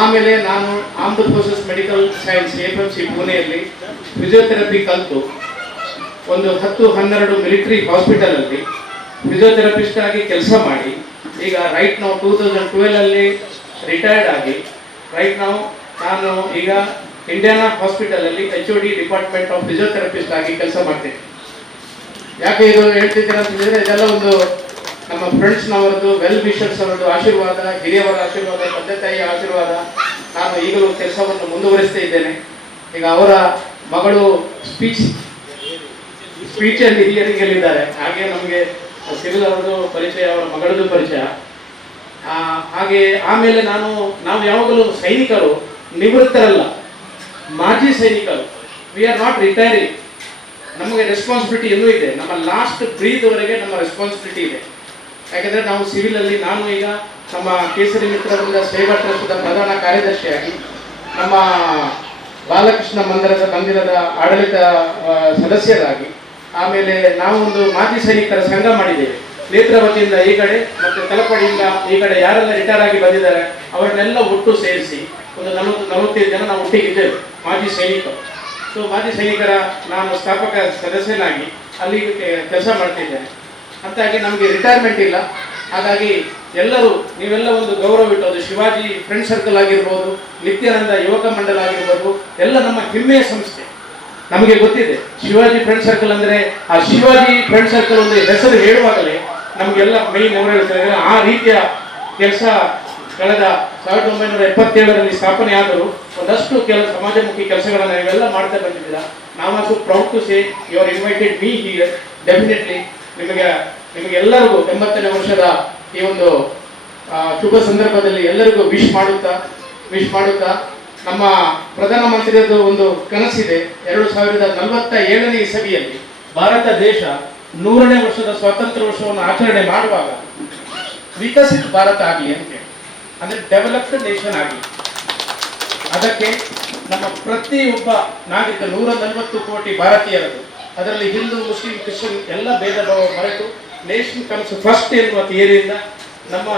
ಆಮೇಲೆ ನಾನು armed forces medical science AFMC ಪುಣೆಯಲ್ಲಿ ಫಿಸಿಯೋಥೆರಪಿ ಕಲಿತು ಒಂದು 10-12 ಮಿಲಿಟರಿ ಹಾಸ್ಪಿಟಲಲ್ಲಿ ಫಿಸಿಯೋಥೆರಪಿಸ್ಟ್ ಆಗಿ ಕೆಲಸ ಮಾಡಿ ಈಗ ರೈಟ್ ನಾವು 2012 ರಿಟೈರ್ಡ್ ಆಗಿ ರೈಟ್ ನಾವು ನಾನು ಈಗ ಇಂಡಿಯಾನಾ ಹಾಸ್ಪಿಟಲಲ್ಲಿ HOD ಡಿಪಾರ್ಟ್ಮೆಂಟ್ ಆಫ್ ಫಿಸಿಯೋಥೆರಪಿಸ್ಟ್ ಆಗಿ ಕೆಲಸ ಮಾಡ್ತೇನೆ. ಯಾಕೆ ಇದು ಹೇಳ್ತಿದ್ದೇನೆ ಅಂತಂದರೆ ಇದೆಲ್ಲ ಒಂದು ನಮ್ಮ ಫ್ರೆಂಡ್ಸ್ನವರದ್ದು, ವೆಲ್ ವಿಷರ್ಸ್ ಅವರದ್ದು ಆಶೀರ್ವಾದ, ಹಿರಿಯವರ ಆಶೀರ್ವಾದ, ತಂದೆ ತಾಯಿಯ ಆಶೀರ್ವಾದ. ನಾನು ಈಗಲೂ ಕೆಲಸವನ್ನು ಮುಂದುವರಿಸ್ತಾ ಇದ್ದೇನೆ. ಈಗ ಅವರ ಮಗಳು ಸ್ಪೀಚ್ ಅಂಡ್ ಹಿರಿಯರಿಗೆಲ್ಲಿದ್ದಾರೆ, ಹಾಗೆ ನಮಗೆ ಸಿವಿಲ್ ಅವರದ್ದು ಪರಿಚಯ, ಅವರ ಮಗಳದ್ದು ಪರಿಚಯ. ಹಾಗೆ ಆಮೇಲೆ ನಾವು ಯಾವಾಗಲೂ ಸೈನಿಕರು ನಿವೃತ್ತರಲ್ಲ, ಮಾಜಿ ಸೈನಿಕರು. We are not retiring. ನಮಗೆ ರೆಸ್ಪಾನ್ಸಿಬಿಲಿಟಿ ಇನ್ನೂ ಇದೆ. ನಮ್ಮ ಲಾಸ್ಟ್ ಬ್ರೀತ್ವರೆಗೆ ನಮ್ಮ ರೆಸ್ಪಾನ್ಸಿಬಿಲಿಟಿ ಇದೆ. ಯಾಕೆಂದರೆ ನಾವು ಸಿವಿಲಲ್ಲಿ ನಾನು ಈಗ ನಮ್ಮ ಕೇಸರಿ ಮಿತ್ರವೃಂದ ಸೇವಾ ಟ್ರಸ್ಟ್ದ ಪ್ರಧಾನ ಕಾರ್ಯದರ್ಶಿಯಾಗಿ, ನಮ್ಮ ಬಾಲಕೃಷ್ಣ ಮಂದಿರದ ಆಡಳಿತ ಸದಸ್ಯರಾಗಿ, ಆಮೇಲೆ ನಾವು ಒಂದು ಮಾಜಿ ಸೈನಿಕರ ಸಂಘ ಮಾಡಿದ್ದೇವೆ ನೇತ್ರಾವತಿಯಿಂದ ಈ ಕಡೆ ಮತ್ತು ತಲಪಡಿಯಿಂದ ಈ ಕಡೆ ಯಾರೆಲ್ಲ ರಿಟೈರ್ ಆಗಿ ಬಂದಿದ್ದಾರೆ ಅವರನ್ನೆಲ್ಲ ಒಟ್ಟು ಸೇರಿಸಿ ಒಂದು 40-45 ಜನ ನಾವು ಒಟ್ಟಿಗಿದ್ದೇವೆ ಮಾಜಿ ಸೈನಿಕರು. ಸೊ ಮಾಜಿ ಸೈನಿಕರ ನಾನು ಸ್ಥಾಪಕ ಸದಸ್ಯನಾಗಿ ಅಲ್ಲಿ ಕೆಲಸ ಮಾಡ್ತಿದ್ದೇನೆ. ಅಂತಾಗಿ ನಮಗೆ ರಿಟೈರ್ಮೆಂಟ್ ಇಲ್ಲ. ಹಾಗಾಗಿ ನೀವೆಲ್ಲ ಒಂದು ಗೌರವ ಇಟ್ಟೋದು. ಶಿವಾಜಿ ಫ್ರೆಂಡ್ ಸರ್ಕಲ್ ಆಗಿರ್ಬೋದು, ನಿತ್ಯಾನಂದ ಯುವಕ ಮಂಡಲ ಆಗಿರ್ಬೋದು, ಎಲ್ಲ ನಮ್ಮ ಹೆಮ್ಮೆಯ ಸಂಸ್ಥೆ. ನಮಗೆ ಗೊತ್ತಿದೆ ಶಿವಾಜಿ ಫ್ರೆಂಡ್ ಸರ್ಕಲ್ ಅಂದರೆ, ಆ ಶಿವಾಜಿ ಫ್ರೆಂಡ್ ಸರ್ಕಲ್ ಒಂದು ಹೆಸರು ಹೇಳುವಾಗಲೇ ನಮಗೆಲ್ಲ ಮೈ ನೆವರೇಳ್ತಾರೆ. ಆ ರೀತಿಯ ಕೆಲಸ ಕಳೆದ 1977ರಲ್ಲಿ ಸ್ಥಾಪನೆ ಆದರೂ ಒಂದಷ್ಟು ಸಮಾಜಮುಖಿ ಕೆಲಸಗಳನ್ನು ನೀವೆಲ್ಲ ಮಾಡ್ತಾ ಬಂದಿದ್ದೀರಾ. ನಾವು also proud to say you are invited me here. Definitely ನಿಮಗೆಲ್ಲರಿಗೂ 80ನೇ ವರ್ಷದ ಈ ಒಂದು ಶುಭ ಸಂದರ್ಭದಲ್ಲಿ ಎಲ್ಲರಿಗೂ ವಿಶ್ ಮಾಡುತ್ತಾ ನಮ್ಮ ಪ್ರಧಾನಮಂತ್ರಿಯದು ಒಂದು ಕನಸಿದೆ. 2047ನೇ ಇಸವಿಯಲ್ಲಿ ಭಾರತ ದೇಶ 100ನೇ ವರ್ಷದ ಸ್ವಾತಂತ್ರ್ಯ ವರ್ಷವನ್ನು ಆಚರಣೆ ಮಾಡುವಾಗ ವಿಕಸಿತ ಭಾರತ ಆಗಲಿ ಅಂತ, ಅಂದರೆ ಡೆವಲಪ್ಡ್ ನೇಷನ್ ಆಗಲಿ. ಅದಕ್ಕೆ ನಮ್ಮ ಪ್ರತಿಯೊಬ್ಬ ನಾಗರಿಕ 140 ಕೋಟಿ ಭಾರತೀಯರದು, ಅದರಲ್ಲಿ ಹಿಂದೂ, ಮುಸ್ಲಿಂ, ಕ್ರಿಶ್ಚಿಯನ್ ಎಲ್ಲ ಭೇದ ಭಾವ ಮರೆತು ನೇಷನ್ ಕಮ್ಸ್ ಫಸ್ಟ್ ಎನ್ನುವ ಥಿಯರಿಯಿಂದ ನಮ್ಮ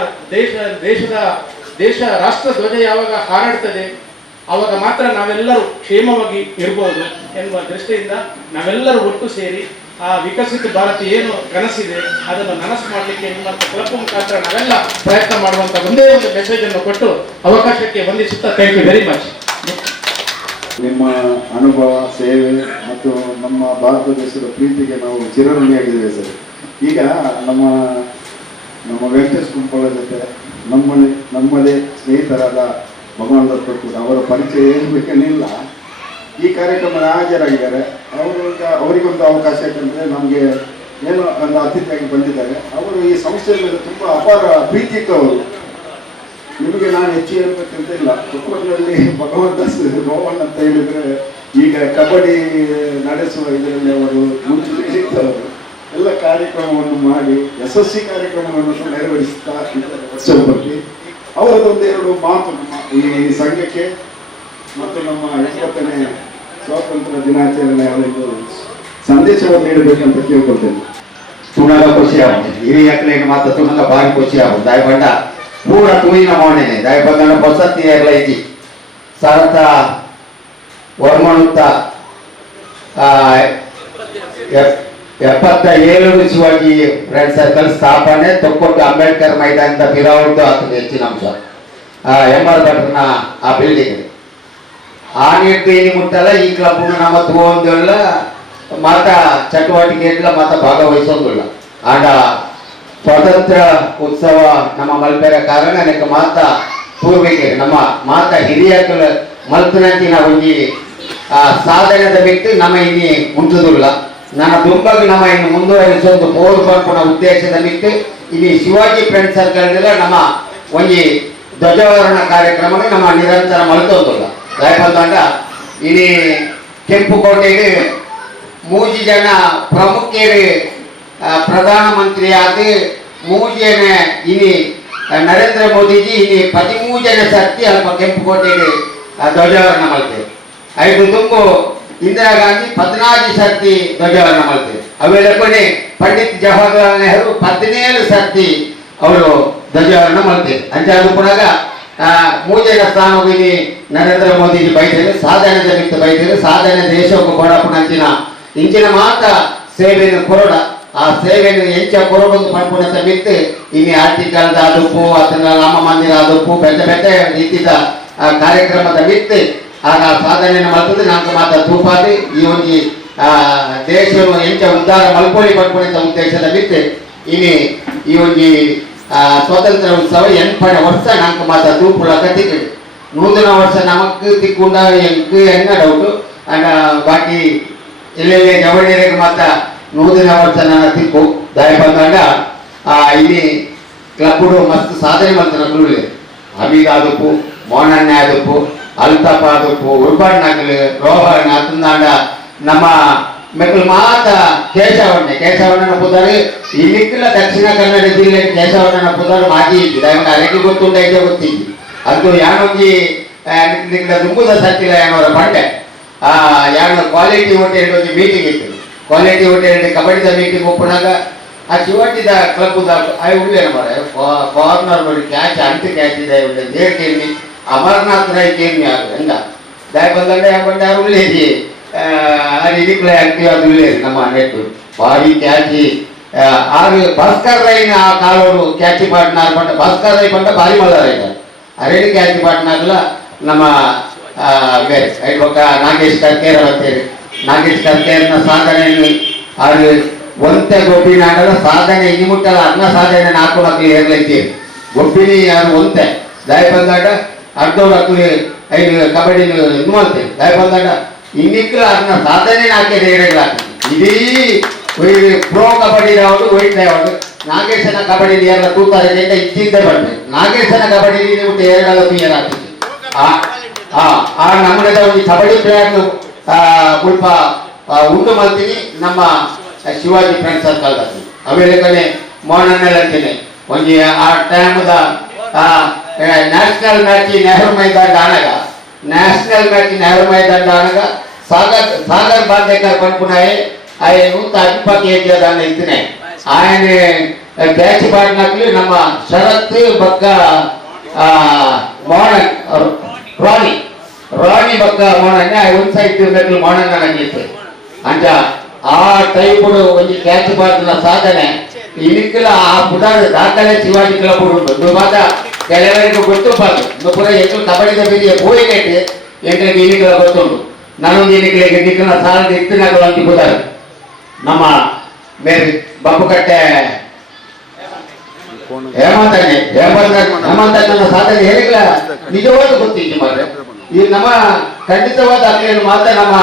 ದೇಶ ರಾಷ್ಟ್ರ ಧ್ವಜ ಯಾವಾಗ ಹಾರಾಡ್ತದೆ ಆವಾಗ ಮಾತ್ರ ನಾವೆಲ್ಲರೂ ಕ್ಷೇಮವಾಗಿ ಇರ್ಬೋದು ಎನ್ನುವ ದೃಷ್ಟಿಯಿಂದ ನಾವೆಲ್ಲರೂ ಒಟ್ಟು ಸೇರಿ ಆ ವಿಕಸಿತ ಭಾರತ ಏನು ಕನಸಿದೆ ಅದನ್ನು ನನಸು ಮಾಡಲಿಕ್ಕೆ ನಿಮ್ಮ ಕ್ಲಬ್ ಮುಖಾಂತರ ನಾವೆಲ್ಲ ಪ್ರಯತ್ನ ಮಾಡುವಂತ ಒಂದೇ ಒಂದು ಮೆಸೇಜ್ ಅನ್ನು ಕೊಟ್ಟು ಅವಕಾಶಕ್ಕೆ ವಂದಿಸುತ್ತಾ ಥ್ಯಾಂಕ್ ಯು ವೆರಿ ಮಚ್. ನಿಮ್ಮ ಅನುಭವ, ಸೇವೆ ಮತ್ತು ನಮ್ಮ ಭಾರತ ದೇಶದ ಪ್ರೀತಿಗೆ ನಾವು ಚಿರಋಣಿಯಾಗಿದ್ದೇವೆ ಸರ್. ಈಗ ನಮ್ಮ ವೆಂಕಟೇಶ್ ಕುಂಪಳ ಜೊತೆ ನಮ್ಮದೇ ಸ್ನೇಹಿತರಾದ ಭಗವಾನ್ ದತ್ತ ಕೂಡ ಅವರ ಪರಿಚಯ ಏನು ಬೇಕೇನಿಲ್ಲ. ಈ ಕಾರ್ಯಕ್ರಮದ ಹಾಜರಾಗಿದ್ದಾರೆ. ಅವರಿಗೊಂದು ಅವಕಾಶ ಯಾಕಂದರೆ ನಮಗೆ ಏನು ಒಂದು ಅತಿಥಿಯಾಗಿ ಬಂದಿದ್ದಾರೆ. ಅವರು ಈ ಸಂಸ್ಥೆಯ ಮೇಲೆ ತುಂಬ ಅಪಾರ ಪ್ರೀತಿ ಇಟ್ಟವರು. ನಿಮಗೆ ನಾನು ಹೆಚ್ಚು ಹೇಳ್ಬೇಕಂತ ಇಲ್ಲ. ತುಮಕೂರಿನಲ್ಲಿ ಭಗವಂತ ರೋಹನ್ ಅಂತ ಹೇಳಿದರೆ ಈಗ ಕಬಡ್ಡಿ ನಡೆಸುವ ಇದರಲ್ಲಿ ಅವರು ಮುಂಚೂಣಿಯವರು ಎಲ್ಲ ಕಾರ್ಯಕ್ರಮವನ್ನು ಮಾಡಿ ಯಶಸ್ವಿ ಕಾರ್ಯಕ್ರಮವನ್ನು ನೆರವೇರಿಸ್ತಾ ಇದ್ದಾರೆ ವರ್ಷಪಟ್ಟಿ. ಅವರದೊಂದೆರಡು ಮಾತು ನಮ್ಮ ಈ ಸಂಘಕ್ಕೆ ಮತ್ತು ನಮ್ಮ 70ನೇ ಸ್ವಾತಂತ್ರ್ಯ ದಿನಾಚರಣೆ ಅವರಿಗೆ ಸಂದೇಶವನ್ನು ನೀಡಬೇಕಂತ ಕೇಳ್ಕೊಳ್ತೇನೆ. ತುಣಗ ಖುಷಿ ಆಗುತ್ತೆ ಹಿರಿಯ ಮಕ್ಕಳಿಗೆ ಮಾತ್ರ ತುಣಗ ಭಾರಿ ಖುಷಿ ಆಗುತ್ತೆ. ದಾಯ ಬಂಡ ಪೂರ ತೂಯಿನ ಮೌನೇನೆ ದಾಯ ಬಂದ ಬಸತ್ತಿ ಎಲ್ಲ ಐತಿ ಸಾರತ ವರ್ಮಣುತ್ತ 77 ಶಿವಾಜಿ ಫ್ರೆಂಡ್ ಸರ್ಕಲ್ ಸ್ಥಾಪನೆ ತೊಕ್ಕೊಟ್ಟು ಅಂಬೇಡ್ಕರ್ ಮೈದಾನದ ಬಿರಾವಡ್ದು ಆಗ್ತದೆ ಹೆಚ್ಚಿನ ಅಂಶ MR ಭಟ್ರನ ಆ ಬಿಲ್ಡಿಂಗ್ ಆ ನೀಡ್ತೀನಿ ಮುಟ್ಟಲ್ಲ. ಈ ಕ್ಲಬ್ ನಮ್ಮ ತಗೊಂಡಿಲ್ಲ ಮಾತ ಚಟುವಟಿಕೆಗಳ ಮಾತ ಭಾಗವಹಿಸೋದಿಲ್ಲ. ಆಂಡ ಸ್ವಾತಂತ್ರ್ಯ ಉತ್ಸವ ನಮ್ಮ ಮಲ್ಪೆರ ಕಾರಣ ನನಗೆ ಮಾತ ಪೂರ್ವಿಕೆ ನಮ್ಮ ಮಾತ ಹಿರಿಯಕಲ ಮಲ್ಪನಂಚಿನ ಒಂಜಿ ಸಾಧನೆದ ವ್ಯಕ್ತಿ ನಮ್ಮ ಇಲ್ಲಿ ಮುಂಚುದಿಲ್ಲ. ನನ್ನ ದುಂಬಗ್ ನಮ್ಮ ಇನ್ನು ಮುಂದುವರಿಸೋದು ಪೋರ್ ಬರ್ಪುಣ ಉದ್ದೇಶದ ಮಿತ್ತು ಇಲ್ಲಿ ಶಿವಾಜಿ ಫ್ರೆಂಡ್ ಸರ್ಕಲ್ ನಮ್ಮ ಒಂಜಿ ಧ್ವಜಾವರಣ ಕಾರ್ಯಕ್ರಮ ನಮ್ಮ ನಿರಂತರ ಮಲ್ತೋದಿಲ್ಲ. ದಯಪಂದ ಇಲ್ಲಿ ಕೆಂಪುಕೋಟೆಗೆ 3 ಜನ ಪ್ರಮುಖರು ಪ್ರಧಾನಮಂತ್ರಿ ಆಗಿ 3 ಜನ ಇಲ್ಲಿ ನರೇಂದ್ರ ಮೋದಿಜಿ ಇಲ್ಲಿ 13 ಜನ ಸರ್ತಿ ಅಲ್ಪ ಕೆಂಪುಕೋಟೆಗೆ ಧ್ವಜಾರೋಹಣ ಮಾಡ್ತೇವೆ. ಐದು ತುಂಬು ಇಂದಿರಾ ಗಾಂಧಿ 14 ಸರ್ತಿ ಧ್ವಜಾರೋಹಣ ಮಾಡ್ತೇವೆ. ಅವೆಲ್ಲ ಕೊನೆ ಪಂಡಿತ್ ಜವಾಹರ್ಲಾಲ್ ನೆಹರು 17 ಸರ್ತಿ ಅವರು ಧ್ವಜಾರೋಹಣ ಮಾಡ್ತೇವೆ. ಅಂಚಾದು ಪುನಗ ಮೂಜನ ಸ್ಥಾನವಿನಿ ನರೇಂದ್ರ ಮೋದಿಜಿ ಬೈತೇವೆ, ಸಾಧನೆ ನಿಮಿತ್ತ ಬೈತೇವೆ, ಸಾಧನೆ ದೇಶಕ್ಕೆ ಕೊಡಪುಣಂಚಿನ ಇಂಚಿನ ಮಾತ ಸೇವೆಯನ್ನು ಕೊರಡ ಆ ಸೇವೆಯನ್ನು ಎಂಚ ಕೊರಡೊಂದು ಪಂಪುಣಂತ ಮಿತ್ತು ಇನ್ನು ಆರ್ಟಿಕಲ್ದ ಆದುಪ್ಪು ಅಥವಾ ರಾಮ ಮಂದಿರ ಆದುಪ್ಪು ಬೆಟ್ಟ ಬೆಟ್ಟ ರೀತಿಯ ಕಾರ್ಯಕ್ರಮದ ಮಿತ್ತು ಆಗ ಸಾಧನೆಯನ್ನು ಮಾಡ್ತದೆ. ನಾಲ್ಕು ಮಾತ ತೂಪಾದಿ ಈ ಒಂದು ದೇಶವನ್ನು ಎಂಚ ಉದ್ಧಾರ ಮಲ್ಕೋಳಿ ಪಡ್ಕೊಂಡ ಉದ್ದೇಶದ ಮಿತ್ತು ಇನ್ನು ಈ ಒಂದು ಸ್ವಾತಂತ್ರ್ಯ ಉತ್ಸವ 8 ವರ್ಷ ನಾಲ್ಕು ಮಾತ ತೂಪುಳಕ ತಿಕ್ಕಡು. ನೂತನ ವರ್ಷ ನಮಕ್ ತಿಕ್ಕೊಂಡ ಎಂಕ್ ಎನ್ನ ಡೌಟು ಅಂಡ್ ಬಾಕಿ ಎಲ್ಲೆಲ್ಲಿ ಜವಳಿಯರಿಗೆ ಮಾತ ನೂತನ ವರ್ಷ ನನ್ನ ತಿಕ್ಕು ದಯ ಬಂದಾಗ ಇಲ್ಲಿ ಕ್ಲಬ್ಡು ಮಸ್ತ್ ಸಾಧನೆ ಮಾಡ್ತಾನೆ. ಗುರುಳೆ ಹಮೀದ್ ಆದಪ್ಪು, ಮೋನಣ್ಣ ಆದಪ್ಪು, ಅಲ್ತಾಫ್ ಆದಪ್ಪು, ಉರ್ಬಾಣ್ ನಗಲು, ರೋಹಣ್ ಅತಂದಾಂಡ ನಮ್ಮ ಮೆಕ್ಕಲು ಮಾತ ಕೇಶವಣ್ಣನ ಪುದಾರು ಇಲ್ಲಿಕ್ಕಿಲ್ಲ ದಕ್ಷಿಣ ಕನ್ನಡ ಜಿಲ್ಲೆ ಕೇಶವಣ್ಣನ ಪುದಾರು ಮಾಜಿ ಇದ್ದಿದ್ದು ಅವನ ಅರೆಗೆ ಗೊತ್ತುಂಡ ಇದೆ ಗೊತ್ತಿದ್ದು ಅದು ಯಾನೊಂಗಿ ದುಂಬುದ ಸತ್ತಿಲ್ಲ ಏನವರ ಬಂಡೆ ಯಾನು ಕ್ವಾಲಿಟಿ ಹೋಟೆಲ್ ಒಂದು ಮೀಟಿಂಗ್ ಇತ್ತು. ಕ್ವಾಲಿಟಿ ಹೋಟೆಲ್ ಕಬಡ್ಡಿದ ಮೀಟಿಂಗ್ ಒಪ್ಪಣಾಗ ಆ ಶಿವಟಿದ ಕ್ಲಬ್ದ ಅವು ಉಳ್ಳೇನು ಮಾರ ಕಾರ್ನರ್ ನೋಡಿ ಕ್ಯಾಚ್ ಅಂಟು ಕ್ಯಾಚ್ ಇದೆ ಉಳ್ಳೆ ದೇರ್ ಕೇಳಿ ಅಮರನಾಥ್ ರಾಯ್ ಕೇಳಿ ಯಾರು ಹೆಂಗ ದಯ ಬಂದಂಡೆ ಬಂಡೆ ಯಾರು ಉಳ್ಳೇರಿ ಅದು ಇದಕ್ಕೆ ಆಕ್ಟಿವ್ ಅದು ಉಳ್ಳೇರಿ ನಮ್ಮ ನೆಟ್ಟು ಭಾರಿ ಕ್ಯಾಚಿ ಆರು ಭಾಸ್ಕರ್ ರೈನ ಆ ಕಾಲೋಡು ಕ್ಯಾಚಿ ಪಾಟ್ನಾರ್ ಬಂಡ ಭಾಸ್ಕರ್ ರೈ ಬಂಡ ಭಾರಿ ಮಲ್ಲಾರ ಇದ್ದಾರೆ ಅರೆಡಿ ಕ್ಯಾಚಿ ಪಾಟ್ನಾಗಲ್ಲ ನಮ್ಮ ಬೇರೆ ಐದು ಪಕ್ಕ ನಾಗೇಶ್ ಕರ್ಕೇರ ಬರ್ತೇವೆ. ನಾಗೇಶ್ ಕರ್ಕೇರನ ಸಾಧನೆಯನ್ನು ಅದು ಒಂತೆ ಗೊಬ್ಬಿನ ಆಡಲ್ಲ ಸಾಧನೆ ಇನ್ನು ಮುಟ್ಟಲ್ಲ ಅನ್ನ ಸಾಧನೆ ನಾಲ್ಕು ಮಕ್ಕಳು ಹೇರ್ಲೈತಿ ಗೊಬ್ಬಿನಿ ಯಾರು ಒಂತೆ ದಯ ಬಂದಾಡ ಅರ್ಧವ್ರು ಮಕ್ಕಳು ಐದು ಕಬಡ್ಡಿ ಇದು ಮಾಡ್ತೇವೆ. ದಯ ಬಂದಾಡ ಇನ್ನಿಕ್ಕೂ ಅದನ್ನ ಸಾಧನೆ ನಾಲ್ಕೈದು ಏರಿಯಾಗಳು ಇಡೀ ಪ್ರೋ ಕಬಡ್ಡಿ ಯಾವುದು ವೈಟ್ ಯಾವುದು ನಾಗೇಶನ ಕಬಡ್ಡಿ ಎಲ್ಲ ತೂತಾರೆ ಅಂತ ಇಚ್ಚಿಂದೆ ಬರ್ತೇವೆ. ನಾಗೇಶನ ಕಬಡ್ಡಿ ನೀವು ಎರಡಲ್ಲ ಕ್ಲಿಯರ್ ಆಗ್ತದೆ. ಆ ನಮ್ಮನೆದ ಒಂದು ಕಬಡ್ಡಿ ಪ್ಲೇಯರ್ ಸ್ವಲ್ಪ ಉಂಡು ಮಾಡ್ತೀನಿ ನಮ್ಮ ಶಿವಾಜಿ ಫ್ರೆಂಡ್ ಸರ್ಕಲ್ ಅವೆಲ್ಲ ಕಡೆ ಮೋಹನಣ್ಣಲ್ ಅಂತೀನಿ ಒಂದು ಆ ಟೈಮ್ದ ನ್ಯಾಷನಲ್ ಮ್ಯಾಚ್ ನೆಹರು ಮೈದಾನ ಆನಾಗ ನ್ಯಾಷನಲ್ ಮ್ಯಾಚ್ ನೆಹರು ಮೈದಾನ ಆನಾಗ ಸಾಗರ್ ಬಾಂದೇಕರ್ ಪಂಪುನಾಯಿ ఆయన 130 కేజీ దాన్ని ఇస్తున్నాయి. ఆయన క్యాచ్ పాడినట్లు ನಮ್ಮ ಶರತ್ ಬಕ್ಕ ಮೋಹನ್ ರಾಣಿ ಬಕ್ಕ ಮೋಹನ್ ಒಂದು ಸೈಡ್ ಮೆಟ್ಲು ಮೋಹನ್ ನಗಲಿತ್ತು ಅಂಚ ಆ ಟೈಪುಡು ಒಂದು ಕ್ಯಾಚ್ ಪಾಡಿನ ಸಾಧನೆ ಇನಿಕ್ಕಲ ಆ ಪುಟಾದ ದಾಖಲೆ ಶಿವಾಜಿ ಕ್ಲಬ್ ಉಂಟು ಮಾತ್ರ ಕೆಲವರಿಗೆ ಗೊತ್ತುಬಾರ್ದು ಪುರ ಎಷ್ಟು ಕಬಡ್ಡಿದ ಬೀದಿಯ ಬೋಯಿನೆಟ್ಟು ಎಂಟ್ರಿಗೆ ಇನಿಕ್ಕಲ ಗೊತ್ತುಂಟು. ನಾನೊಂದು ಇನಿಕ್ಕಲಿಗೆ ನಿಕ್ಕಲ ಸಾಲದ ಇತ್ತಿನಾಗ ಅಂತ ಕೂತಾರೆ ನಮ್ಮ ಬೇರೆ ಬಬ್ಬುಕಟ್ಟೆ ಹೇಮಂತನ ಸಾಧನೆ ಹೇಳಿಲ್ಲ ನಿಜವಾದ ಗೊತ್ತಿತ್ತು ಮಾತ್ರ ಈ ನಮ್ಮ ಖಂಡಿತವಾದ ಅಗ್ಲಿಯನ್ನು ಮಾತ್ರ ನಮ್ಮ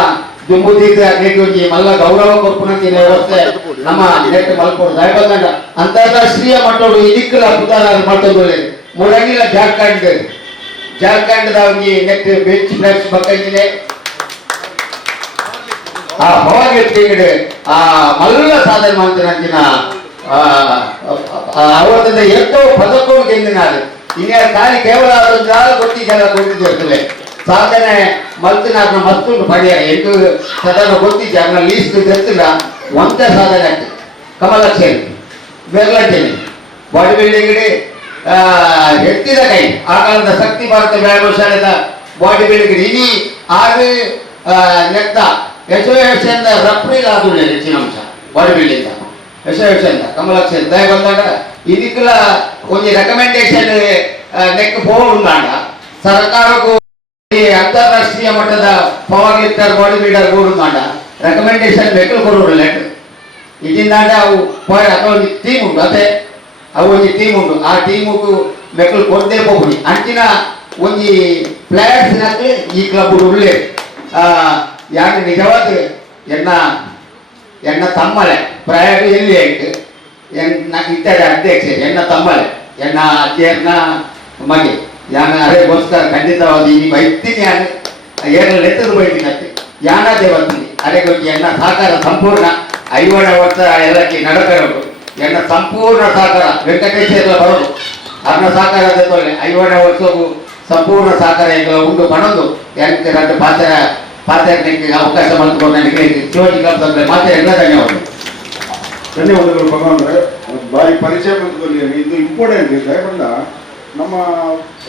ದುಂಬುದೀತ ಅಗ್ಲಿಗೆ ಮಲ್ಲ ಗೌರವ ಕೊರ್ಪುಣಕ್ಕೆ ವ್ಯವಸ್ಥೆ ನಮ್ಮ ನೆಟ್ ಮಲ್ಕೊಂಡು ದಯಬಂದ ಅಂತಾರಾಷ್ಟ್ರೀಯ ಮಟ್ಟೋಡು ಇದಕ್ಕೆಲ್ಲ ಪುತಾರ ಮಾಡ್ತೊಂದು ಮುಳಗಿಲ್ಲ ಜಾರ್ಖಂಡ್ ಒಂದು ನೆಟ್ ಬೆಂಚ್ ಫ್ಲಾಕ್ಸ್ ಬಕ್ಕಿದೆ ಆ ಹೋಗಿರ್ತೀವಿ ಆ ಮಲ್ಲ ಸಾಧನೆ ಮಾಡ್ತೀನ ಅವತ್ತದ ಎಷ್ಟೋ ಪದಕೊಂಡು ಗೆಂದಿನಾರು ಇನ್ನ ಖಾಲಿ ಕೇವಲ ಅದೊಂದು ಗೊತ್ತಿದ್ದೆಲ್ಲ ಗೊತ್ತಿದ್ದಿರ್ತದೆ ಸಾಧನೆ ಮಲ್ತಿನಾರ್ನ ಮತ್ತೊಂದು ಪಡೆಯ ಎಂಟು ಸಾಧಾರಣ ಗೊತ್ತಿದ್ದೆ ಅದನ್ನ ಲೀಸ್ಟ್ ಗೊತ್ತಿಲ್ಲ ಒಂದೇ ಸಾಧನೆ ಆಗ್ತದೆ. ಕಮಲಾಕ್ಷರಿ ಬೆರ್ಲಂಟೇನೆ ಬಾಡಿ ಬಿಲ್ಡಿಂಗ್ ಎತ್ತಿದ ಕೈ ಆ ಕಾಲದ ಶಕ್ತಿ ಭಾರತ ವ್ಯಾಯಾಮ ಶಾಲೆದ ಬಾಡಿ ಬಿಲ್ಡಿಂಗ್ ಇಡೀ ಆರು ನೆತ್ತ ಯಶೋಯಶಂದ ರಫ್ರಿಲ್ ಆದ ಹೆಚ್ಚಿನ ಅಂಶ ಬಾಡಿ ಬಿಲ್ಡಿಂಗ್ ಯಶೋಯಶಂದ ಕಮಲಾಕ್ಷರಿ ದಯ ಬಂದಾಗ ಇದಕ್ಕೆಲ್ಲ ಒಂದು ರೆಕಮೆಂಡೇಶನ್ ನೆಕ್ ಹೋಗುಂದಾಂಡ ಸರ್ಕಾರಕ್ಕೂ ಅಂತಾರಾಷ್ಟ್ರೀಯ ಮಟ್ಟದ ಪವರ್ ಲಿಫ್ಟರ್ ಬಾಡಿ ಬಿಲ್ಡರ್ ಗೋಡುಂದಾಂಡ ರೆಕಮೆಂಡೇಶನ್ ಮೆಕ್ಕಲು ಕೊಡೋರು ಲೆಟರ್ ಇದಿಂದಾಂಡ ಅವು ಅಥವಾ ಒಂದು ಟೀಮ್ ಉಂಟು ಅದೇ ಅವು ಒಂದು ಟೀಮ್ ಉಂಟು ಆ ಟೀಮು ಮೆಕ್ಕಲು ಕೊಡದೇ ಹೋಗ್ಬಿಡಿ ಅಂಚಿನ ಒಂದು ಪ್ಲೇಯರ್ಸ್ ಈ ಕ್ಲಬ್ ಉಳ್ಳೆ ಯಾಕೆ ನಿಜವಾದ ಎನ್ನ ತಮ್ಮಲೆ ಪ್ರಯಾಗ ಎಲ್ಲಿ ಆಯ್ತು ಇತ್ತಾರೆ ಅಧ್ಯಕ್ಷ ಎನ್ನ ತಮ್ಮಲೆ ಎನ್ನ ಅಧ್ಯಯನ ಮಗೆ ಯಾನ ಅರೆಗೋಸ್ಕರ ಖಂಡಿತವಾದ ನಿಮ್ಮ ಇತ್ತೀನಿ ಯಾನು ಏನಲ್ಲಿ ಎತ್ತದು ಬೈತೀನಿ ಅತ್ತೆ ಯಾನದೇ ಬರ್ತೀನಿ ಅರೆಗೋಗಿ ಎನ್ನ ಸಹಕಾರ ಸಂಪೂರ್ಣ 50 ವರ್ಷ ಎಲ್ಲಕ್ಕೆ ನಡಕರೋದು ಎನ್ನ ಸಂಪೂರ್ಣ ಸಹಕಾರ ವೆಂಕಟೇಶ ಎಲ್ಲ ಬರೋದು ಅದನ್ನ ಸಹಕಾರ ತೊಲೆ 50 ವರ್ಷಕ್ಕೂ ಸಂಪೂರ್ಣ ಸಹಕಾರ ಎಂಗಳ ಉಂಡು ಪಣೊಂದು ಎಂಕ್ രണ്ട് ಪಾತ್ರಕ್ಕೆ ಅವಕಾಶ ಮಾಡಿಕೊಂಡು ನನಗೆ ಶಿವಾಜಿ ಕ್ಲಬ್ ಅಂದ್ರೆ ಮಾತ್ರ ಎಲ್ಲ ಧನ್ಯವಾದಗಳು ಭಗವಂತರೆ. ಬಾರಿ ಪರಿಚಯ ಮಾಡ್ಕೊಳ್ಳಿ, ಇದು ಇಂಪಾರ್ಟೆಂಟ್ ಇದೆ. ಬಂದ ನಮ್ಮ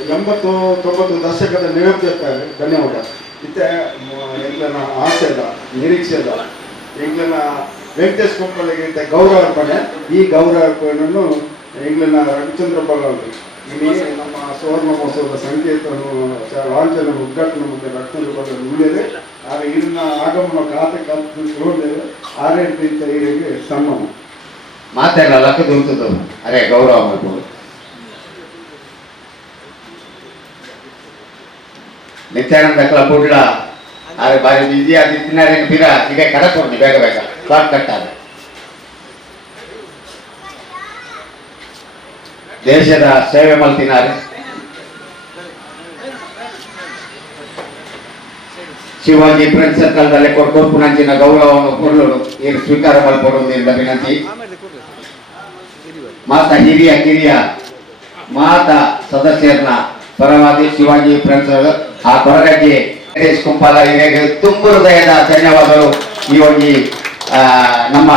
80-90 ದಶಕದ ನೆನಪಿರ್ತಾರೆ. ಧನ್ಯವಾದ. ಇತ್ತೆ ಎಂಗ್ಲನ ಆಸೆ ಇಲ್ಲ, ನಿರೀಕ್ಷೆ ಇಲ್ಲ. ಎಂಗ್ಲನ ವೆಂಕಟೇಶ್ ಕೊಂಪಲ್ಲಿಗೆ ಇದ್ದ ಗೌರವ ಅರ್ಪಣೆ. ಈ ಗೌರವ ಅರ್ಪಣೆಯನ್ನು ಎಂಗ್ಲನ ರವಿಚಂದ್ರ ಭಗವಂತ ಇಲ್ಲಿ ನಮ್ಮ ಸುವರ್ಣ ಮಹೋತ್ಸವದ ಸಂಕೇತ ಲಾಂಛನ ಉದ್ಘಾಟನೆ ಮುಂದೆ ರತ್ನ ಉಳಿದಿದೆ. ಆಗ ಇಲ್ಲಿನ ಆಗಮನ ಖಾತೆ ನೋಡಿದ್ದೇವೆ. ಆರೇಂಟು ಇಂಥ ಹೀರಿಗೆ ಸನ್ಮಾನ ಮಾತೆಲ್ಲ ಲಕ್ಕ ದುರ್ತದ್ದು ಅರೆ ಗೌರವ ಮಾಡ್ಬೋದು. ನಿತ್ಯಾನಂದ ಕ್ಲಬ್ ಉಡ್ಲ ಆದ್ರೆ ಬಾರಿ ಬಿಜಿ ಅದು ತಿನ್ನಾರೇನು ಬಿರ ಈಗ ಕಡಕೊಡ್ನಿ ಬೇಗ ಬೇಗ ಶಾರ್ಟ್ ಕಟ್ ಆದ. ದೇಶದ ಸೇವೆ ಮಲ್ತಿನಾರೆ ಶಿವಾಜಿ ಫ್ರೆಂಡ್ ಸರ್ಕಲ್ದಲ್ಲಿ ಕೊಡ್ಕೊಂಪುನಂಚಿನ ಗೌರವವನ್ನು ಕೊಡಲು ಈಗ ಸ್ವೀಕಾರ ಮಾಡಿಕೊಡುವುದರಿಂದ ವಿನಂತಿ. ಮಾತಾ ಹಿರಿಯ ಮಾತಾ ಸದಸ್ಯರನ್ನ ಪರವಾಗಿ ಶಿವಾಜಿ ಫ್ರೆಂಡ್ಸ್ ಆ ಕೊರಗಜ್ಜೆ ಕುಂಪಾಲ ಇವರಿಗೆ ತುಂಬ ಹೃದಯದ ಧನ್ಯವಾದಗಳು. ಈ ಒಂದು ನಮ್ಮ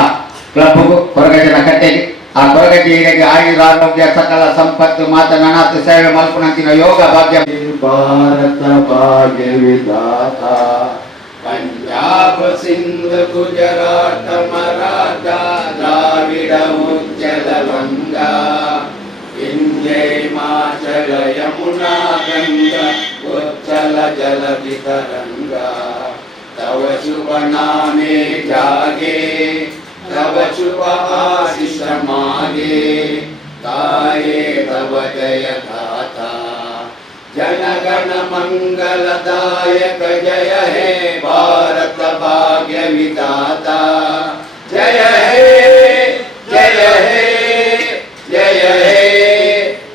ಕ್ಲಬ್ ಕೊರಗಜ್ಜನ ಕಟ್ಟೆಗೆ ಆ ಕೊರಗಜ್ಜೆ ಇವರಿಗೆ ಆಯುಧ ಆರೋಗ್ಯ ಸಕಲ ಸಂಪತ್ತು ಮಾತ ನನಾಥ ಸೇವೆ ಮಲ್ಪುನಂಚಿನ ಯೋಗ ಭಾಗ್ಯ. ಭಾರತ ಭಾಗ್ಯ ವಿಧಾತ ಪಂಜಾಬ್ ಸಿಂಧ್ ಗುಜರಾಟ ಮರಾಠ ದ್ರಾವಿಡ ಉಜ್ಜಲ ಗಂಗಾ ವಿಂಧ್ಯ ಹಿಮಾಚಲ ಯಮುನಾ ಗಂಗಾ ಉಜ್ಜಲ ಜಲ ವಿತರಂಗಾ ತವ ಶುಭ ನಾಮೆ ಜಾಗೆ तव शुभ आशीष मागे गाये तव जय गाथा जन गण मंगलदायक जय हे भारत भाग्य विधाता जय हे जय हे जय हे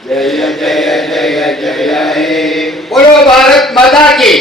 जय जय जय जय हे बोलो भारत माता की।